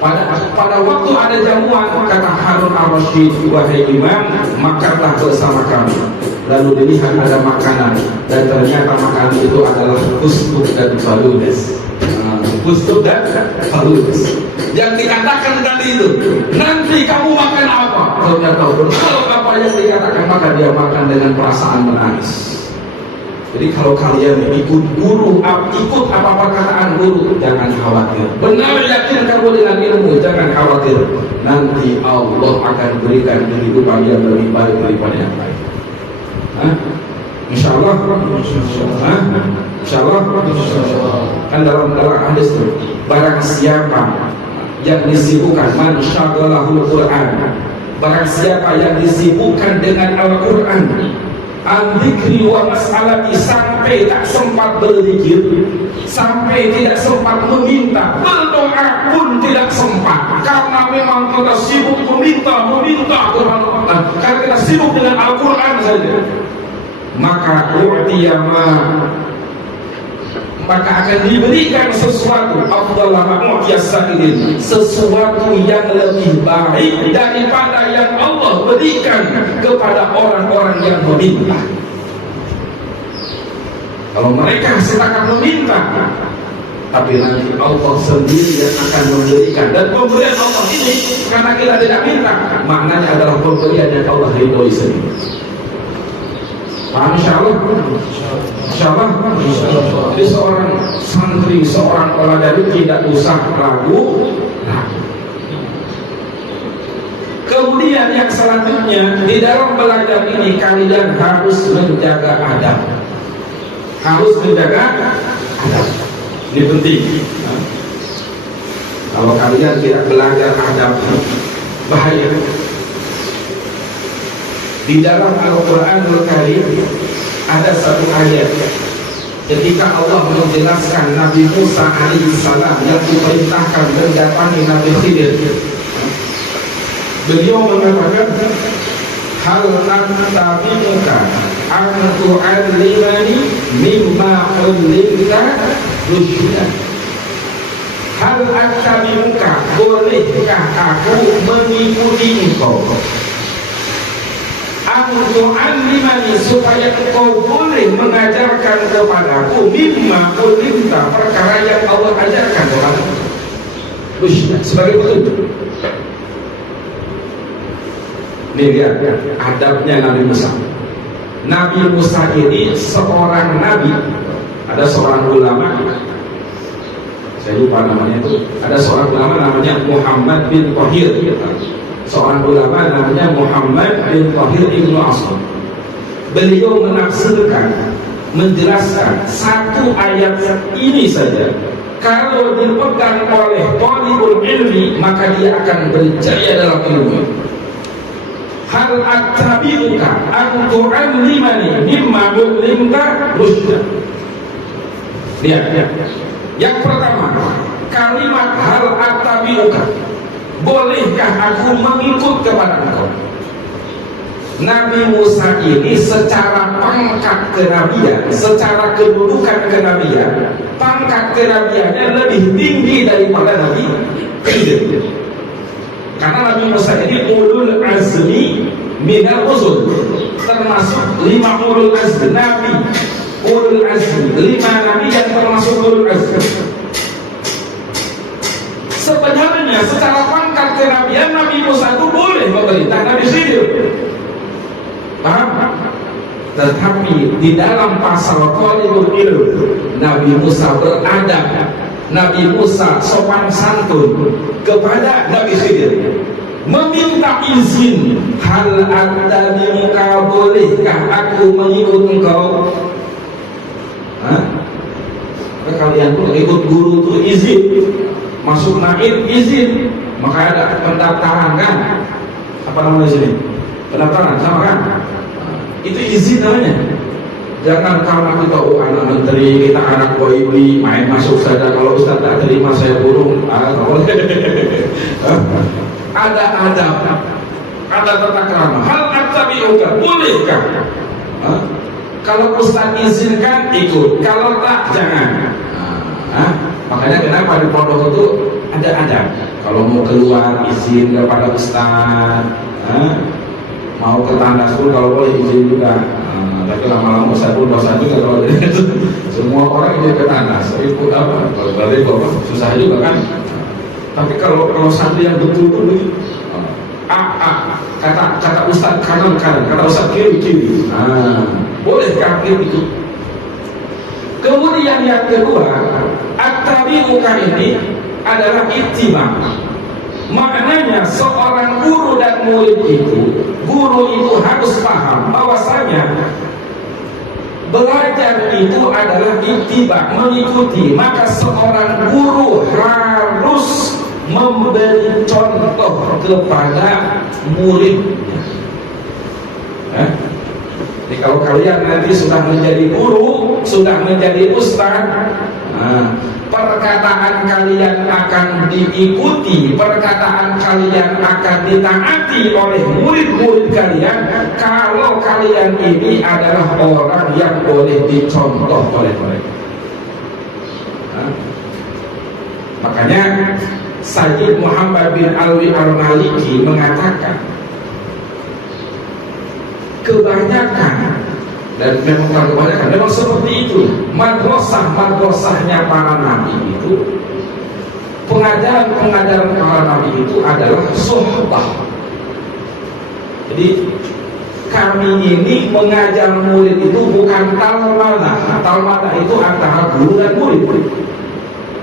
pada waktu ada jamuan, kata Harun al-Rasyid, wahai imam, makanlah bersama kami. Lalu dilihat ada makanan, dan ternyata makanan itu adalah kustuk dan faludes. Kustuk dan faludes yang dikatakan tadi itu, nanti kamu makan apa? Ternyata kalau apa yang dikatakan, maka dia makan dengan perasaan menangis. Jadi kalau kalian ikut guru, ikut apa perkataan guru, jangan khawatir. Benar yakin kamu dengan ilmu, jangan khawatir. Nanti Allah akan berikan kehidupan yang lebih baik daripada yang lain. Insyaallah. Insyaallah. Kan dalam hadis itu, barang siapa yang disibukkan man syaghalahul Quran, barang siapa yang disibukkan dengan Al-Quran, al-dzikri wa mas'alati, sampai tak sempat berzikir, sampai tidak sempat meminta, berdoa pun tidak sempat, karena memang kita sibuk meminta kepada Allah, karena kita sibuk dengan Al-Quran saja. Maka maka akan diberikan sesuatu sesuatu yang lebih baik daripada yang Allah berikan kepada orang-orang yang meminta. Kalau mereka setakat meminta, tapi nanti Allah sendiri yang akan memberikan. Dan pemberian Allah ini, karena kita tidak minta, maknanya adalah pemberian yang Allah ridhoi sendiri. Insyaallah. Jadi seorang santri, seorang peladari tidak usah ragu. Kemudian yang selanjutnya, di dalam belajar ini kalian harus menjaga adab. Ini penting. Kalau kalian tidak belajar adab, bahaya. Di dalam Al-Quranul Karim ada satu ayat ketika Allah menjelaskan Nabi Musa alaihissalam yang diperintahkan mendatangi Nabi Khidir. Beliau mengatakan, hal natabimuka antu alimani mimma ulimta rusyda. Hal attabi'uka, bolehkah aku mengikuti engkau? Antu alimani, supaya engkau boleh mengajarkan kepadaku mimma ulimta, perkara yang Allah ajarkan kepadaku. Rusyda, sebagai petunjuk. Nih lihat adabnya Nabi Musa. Nabi Musa ini seorang nabi. Ada seorang ulama, saya lupa namanya itu. Ada seorang ulama namanya Muhammad bin Tahir. Seorang ulama namanya Muhammad bin Tahir Ibnu Aslam. Beliau menafsirkan, menjelaskan satu ayat ini saja. Kalau dipegang oleh thalibul ilmi, maka dia akan berjaya dalam ilmu. Hal attabi'uka an tu'allimani mimma ulimta rusyda. Lihat. Yang pertama, kalimat hal attabi'uka, bolehkah aku mengikut kepada engkau? Nabi Musa ini secara pangkat kenabian, secara kedudukan kenabian, pangkat kenabiannya lebih tinggi daripada Nabi Khidir. Karena Nabi Musa ini ulul azmi minal rusul, termasuk 5 ulul azmi nabi, ulul azmi 5 nabi yang termasuk ulul azmi. Sebenarnya secara pangkat kenabian Nabi Musa itu boleh memerintah Nabi Khidir, paham? Tetapi di dalam pasal thalibul ilm, Nabi Musa beradab, Nabi Musa sopan santun kepada Nabi Khidir, meminta izin. Hal attabi'uka, bolehkah aku mengikut engkau? Kalian tuh ikut guru tuh izin, masuk naib izin, maka ada pendaftaran kan? Apa namanya sini? Pendaftaran sama kan? Itu izin namanya. Jangan karena kita anak menteri, kita anak WIB, main masuk saja. Kalau Ustaz tak terima saya burung. Ada adab, ada tata krama. Hal attabi'uka, bolehkah? Kalau Ustaz izinkan ikut, kalau tak jangan. Makanya kenapa di pondok itu ada adab. Kalau mau keluar izin kepada Ustaz, mau ke tandas pun kalau boleh izin juga. Tapi lama-lama saya pun dosa juga kalau semua orang ini ke tandas. Ikut apa? Kalau balik bapak susah juga kan. Tapi kalau santri yang betul-betul begitu, kata Ustaz kanan, kata Ustaz kiri. Bolehkah itu? Kemudian yang kedua, attabi'uka ini adalah ittiba. Maknanya seorang guru dan murid itu, guru itu harus paham bahwasanya belajar itu adalah ittiba, mengikuti. Maka seorang guru harus memberi contoh kepada muridnya. Jadi kalau kalian nanti sudah menjadi guru, sudah menjadi ustaz, perkataan kalian akan diikuti, perkataan kalian akan ditaati oleh murid-murid kalian kalau kalian ini adalah orang yang boleh dicontoh oleh mereka. Makanya Sayyid Muhammad bin Alwi al-Maliki mengatakan, kebanyakan, dan memang kebanyakan, memang seperti itu madrasahnya para nabi itu, pengajaran para nabi itu adalah suhbah. Jadi kami ini mengajar murid itu bukan talmadah itu antara guru dan murid,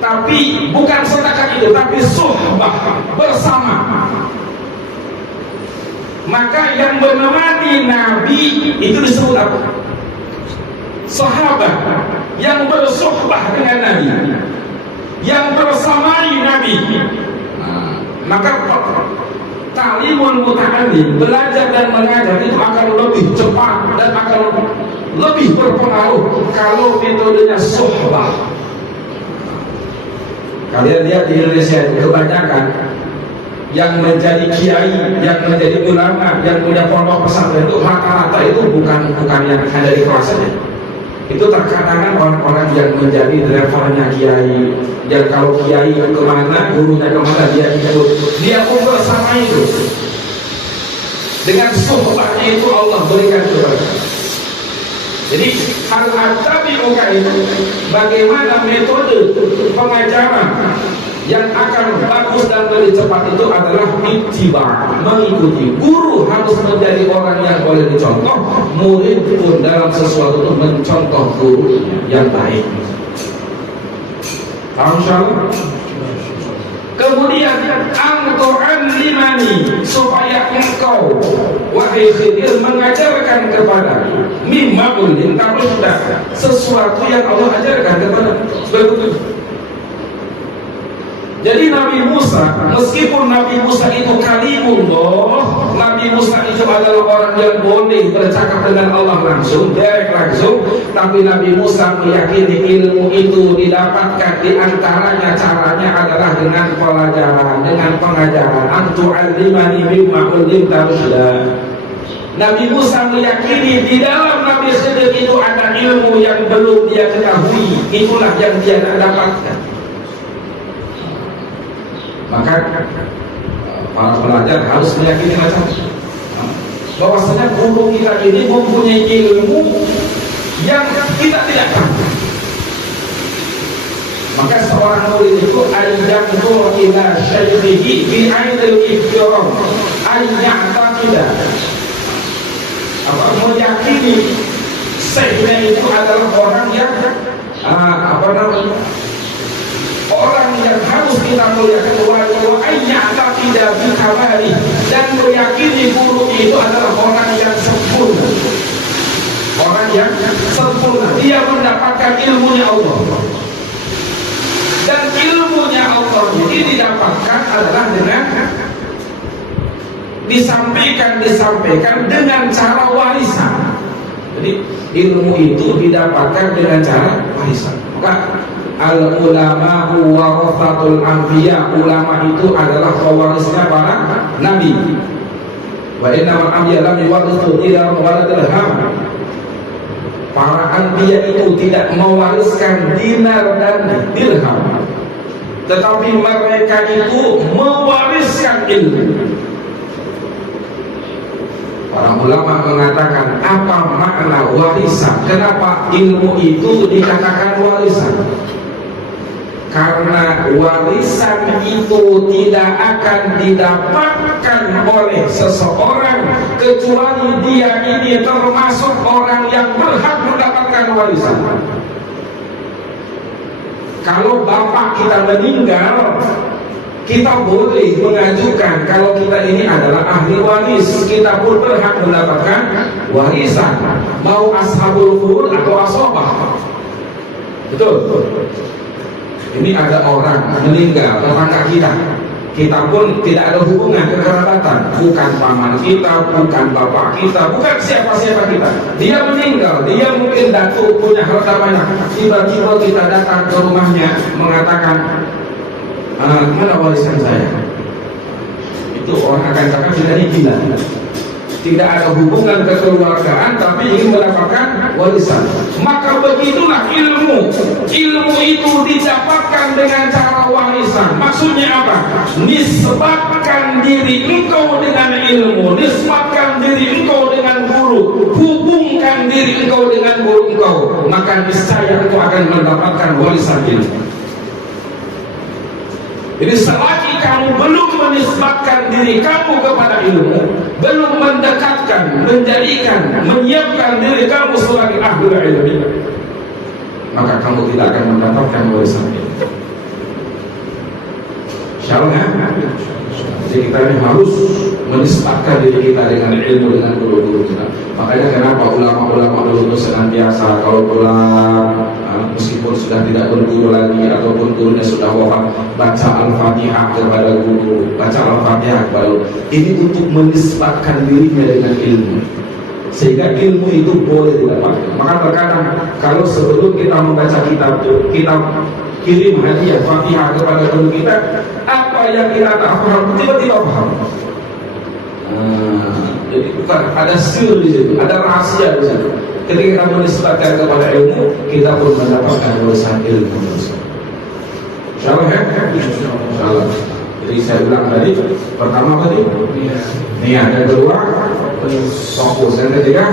tapi bukan setakat itu, tapi suhbah, bersama. Maka yang menemani Nabi itu disebut apa? Sahabat. Yang bersuhbah dengan Nabi, yang bersamai Nabi. Maka ta'limul muta'allim, belajar dan mengajar itu akan lebih cepat dan akan lebih berpengaruh kalau metodenya suhbah. Kalian lihat di Indonesia kebanyakan yang menjadi kiai, yang menjadi ulama, yang punya pondok pesantren itu rata-rata itu bukan bukan yang ada di kelasnya. Itu terkadang orang-orang yang menjadi drivernya kiai, yang kalau kiai kemana, gurunya kemana, dia ikut, dia pun bersama itu. Dengan sumpahnya itu Allah berikan kepada. Jadi hal at-tabi'uka itu bagaimana metode pengajaran yang akan bagus dan lebih cepat itu adalah ittiba, mengikuti. Guru harus menjadi orang yang boleh dicontoh, murid pun dalam sesuatu itu mencontoh guru yang baik. Insyaallah. Kemudian limani, supaya engkau wahai Khidir mengajarkan kepada mimma ulin tarusda, sesuatu yang Allah ajarkan kepada. Betul. Jadi Nabi Musa, meskipun Nabi Musa itu kalimullah, Nabi Musa itu adalah orang yang boleh bercakap dengan Allah langsung, direct langsung, tapi Nabi Musa meyakini ilmu itu didapatkan di antaranya caranya adalah dengan pelajaran, dengan pengajaran. Antu'allimani mimma ullimta rusyda. Nabi Musa meyakini di dalam Nabi Khidir itu ada ilmu yang belum dia ketahui, itulah yang dia dapatkan. Maka para pelajar harus meyakini macam bahwasanya guru kita ini mempunyai ilmu yang kita tidak tahu. Maka seorang murid itu ayyamtu ila syai'ihi bi ainil ihtiram, ayya'taqida, meyakini syekhnya itu adalah orang yang orang yang harus kita muliakan, wa ayyata tidak bikabari, dan meyakini guru itu adalah orang yang sempurna. Orang yang sempurna, dia mendapatkan ilmunya Allah. Dan ilmunya Allah ini didapatkan adalah dengan disampaikan dengan cara warisan. Jadi ilmu itu didapatkan dengan cara warisan. Maka al-ulama warathatul anbiya, ulama itu adalah pewarisnya para nabi. Wa innamal anbiya lam yuwarithu dinar wa dirham. Para anbiya itu tidak mewariskan dinar dan dirham, tetapi mereka itu mewariskan ilmu. Para ulama mengatakan apa makna warisan? Kenapa ilmu itu dikatakan warisan? Karena warisan itu tidak akan didapatkan oleh seseorang kecuali dia ini termasuk orang yang berhak mendapatkan warisan. Kalau bapak kita meninggal, kita boleh mengajukan kalau kita ini adalah ahli waris, kita pun berhak mendapatkan warisan, mau ashabul furud atau asobah. Betul. Ini ada orang meninggal, tetangga kita pun tidak ada hubungan kekerabatan, bukan paman kita, bukan bapak kita, bukan siapa-siapa kita. Dia meninggal, dia mungkin datuk punya harta banyak, tiba-tiba kita datang ke rumahnya mengatakan, mana warisan saya? Itu orang akan katakan tidak gila. Tidak ada hubungan kekeluargaan, tapi ingin mendapatkan warisan. Maka begitulah ilmu. Ilmu itu didapatkan dengan cara warisan. Maksudnya apa? Nisbatkan diri engkau dengan ilmu, nisbatkan diri engkau dengan guru, hubungkan diri engkau dengan guru engkau, maka niscaya engkau akan mendapatkan warisan ilmu. Jadi selagi kamu belum menisbatkan diri kamu kepada ilmu, belum mendekatkan, menjadikan, menyiapkan diri kamu sebagai ahli ilmu, maka kamu tidak akan mendapatkan warisan ilmu. Insyaallah. Jadi kita ini harus menisbatkan diri kita dengan ilmu, dengan guru-guru kita. Makanya kenapa ulama-ulama dulu itu senantiasa kalau pulang, meskipun sudah tidak berguru lagi ataupun gurunya sudah wafat, baca Al-Fatihah kepada guru, baca Al-Fatihah kepada guru. Ini untuk menisbatkan dirinya dengan ilmu, sehingga ilmu itu boleh didapatkan. Maka terkadang kalau sebelum kita membaca kitab itu, kita kirim hadiah Fatihah kepada guru kita, apa yang kita tak paham tiba-tiba paham. Jadi bukan ada skill di situ, ada rahasia. rahasia di situ. Ketika kamu nisbatkan kepada ilmu, kita pun mendapatkan urusan ilmu tersebut. Insyaallah ya? Insyaallah. Jadi saya ulang tadi, pertama tadi niat, yang kedua fokus, yang ketiga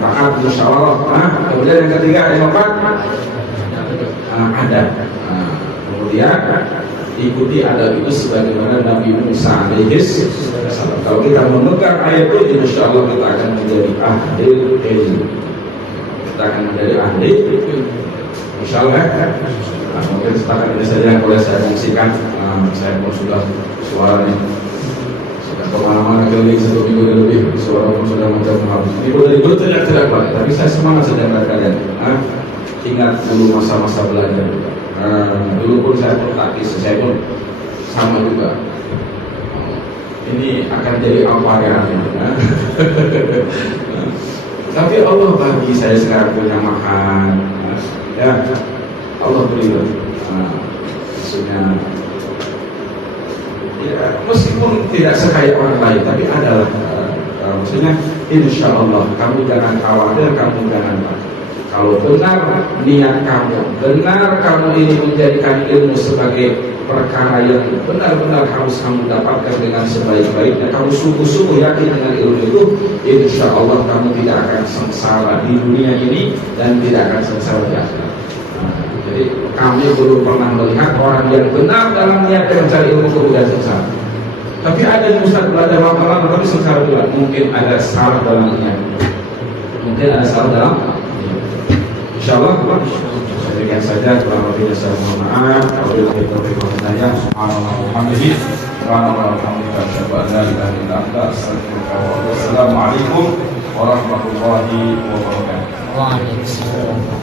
taat musyawarah, kemudian yang ketiga yang keempat adab. Kemudian ikuti adab itu sebagaimana Nabi Musa alaihi salam. Kalau kita memegang ayat itu, insyaallah kita akan menjadi ahli ilmu. Kita akan menjadi ahli ilmu. Insyaallah. Mungkin setakat ini saja yang boleh saya fungsikan. Saya pun sudah suaranya sudah kemana-mana keliling 1 minggu lebih, suara pun sudah macam habis. Ini boleh dulu tidak banyak, tapi saya semangat sedang kalian. Ingat dulu masa-masa belajar. Dulu pun saya pun takis, saya pun sama juga. Ini akan jadi apa ya? Tapi Allah bagi saya sekarang punya makan, ya Allah beri. Maksudnya, ya meskipun tidak sekaya orang lain, tapi adalah. Maksudnya, insya Allah kamu jangan khawatir, kamu jangan takut. Kalau benar niat kamu, benar kamu ini menjadikan ilmu sebagai perkara yang benar-benar harus kamu dapatkan dengan sebaik-baiknya, kamu sungguh-sungguh yakin dengan ilmu itu, insya Allah kamu tidak akan sengsara di dunia ini dan tidak akan sengsara di akhirat. Jadi kami belum pernah melihat orang yang benar dalam niat mencari ilmu kemudian sengsara. Tapi ada yang Ustaz belajar lama-lama tapi sengsara juga. Mungkin ada salah dalam niat. Mungkin ada salah dalam. Insyaallah, demikian saja. Kurang lebihnya saya mohon maaf. Wabillahi taufiq wal hidayah. Subhanallah wa bihamdihi. Subhanallah wa bihamdihi. Asyhadu an la ilaha illa anta astaghfiruka wa atubu ilaik. Assalamualaikum warahmatullahi wabarakatuh. Waalaikumsalam.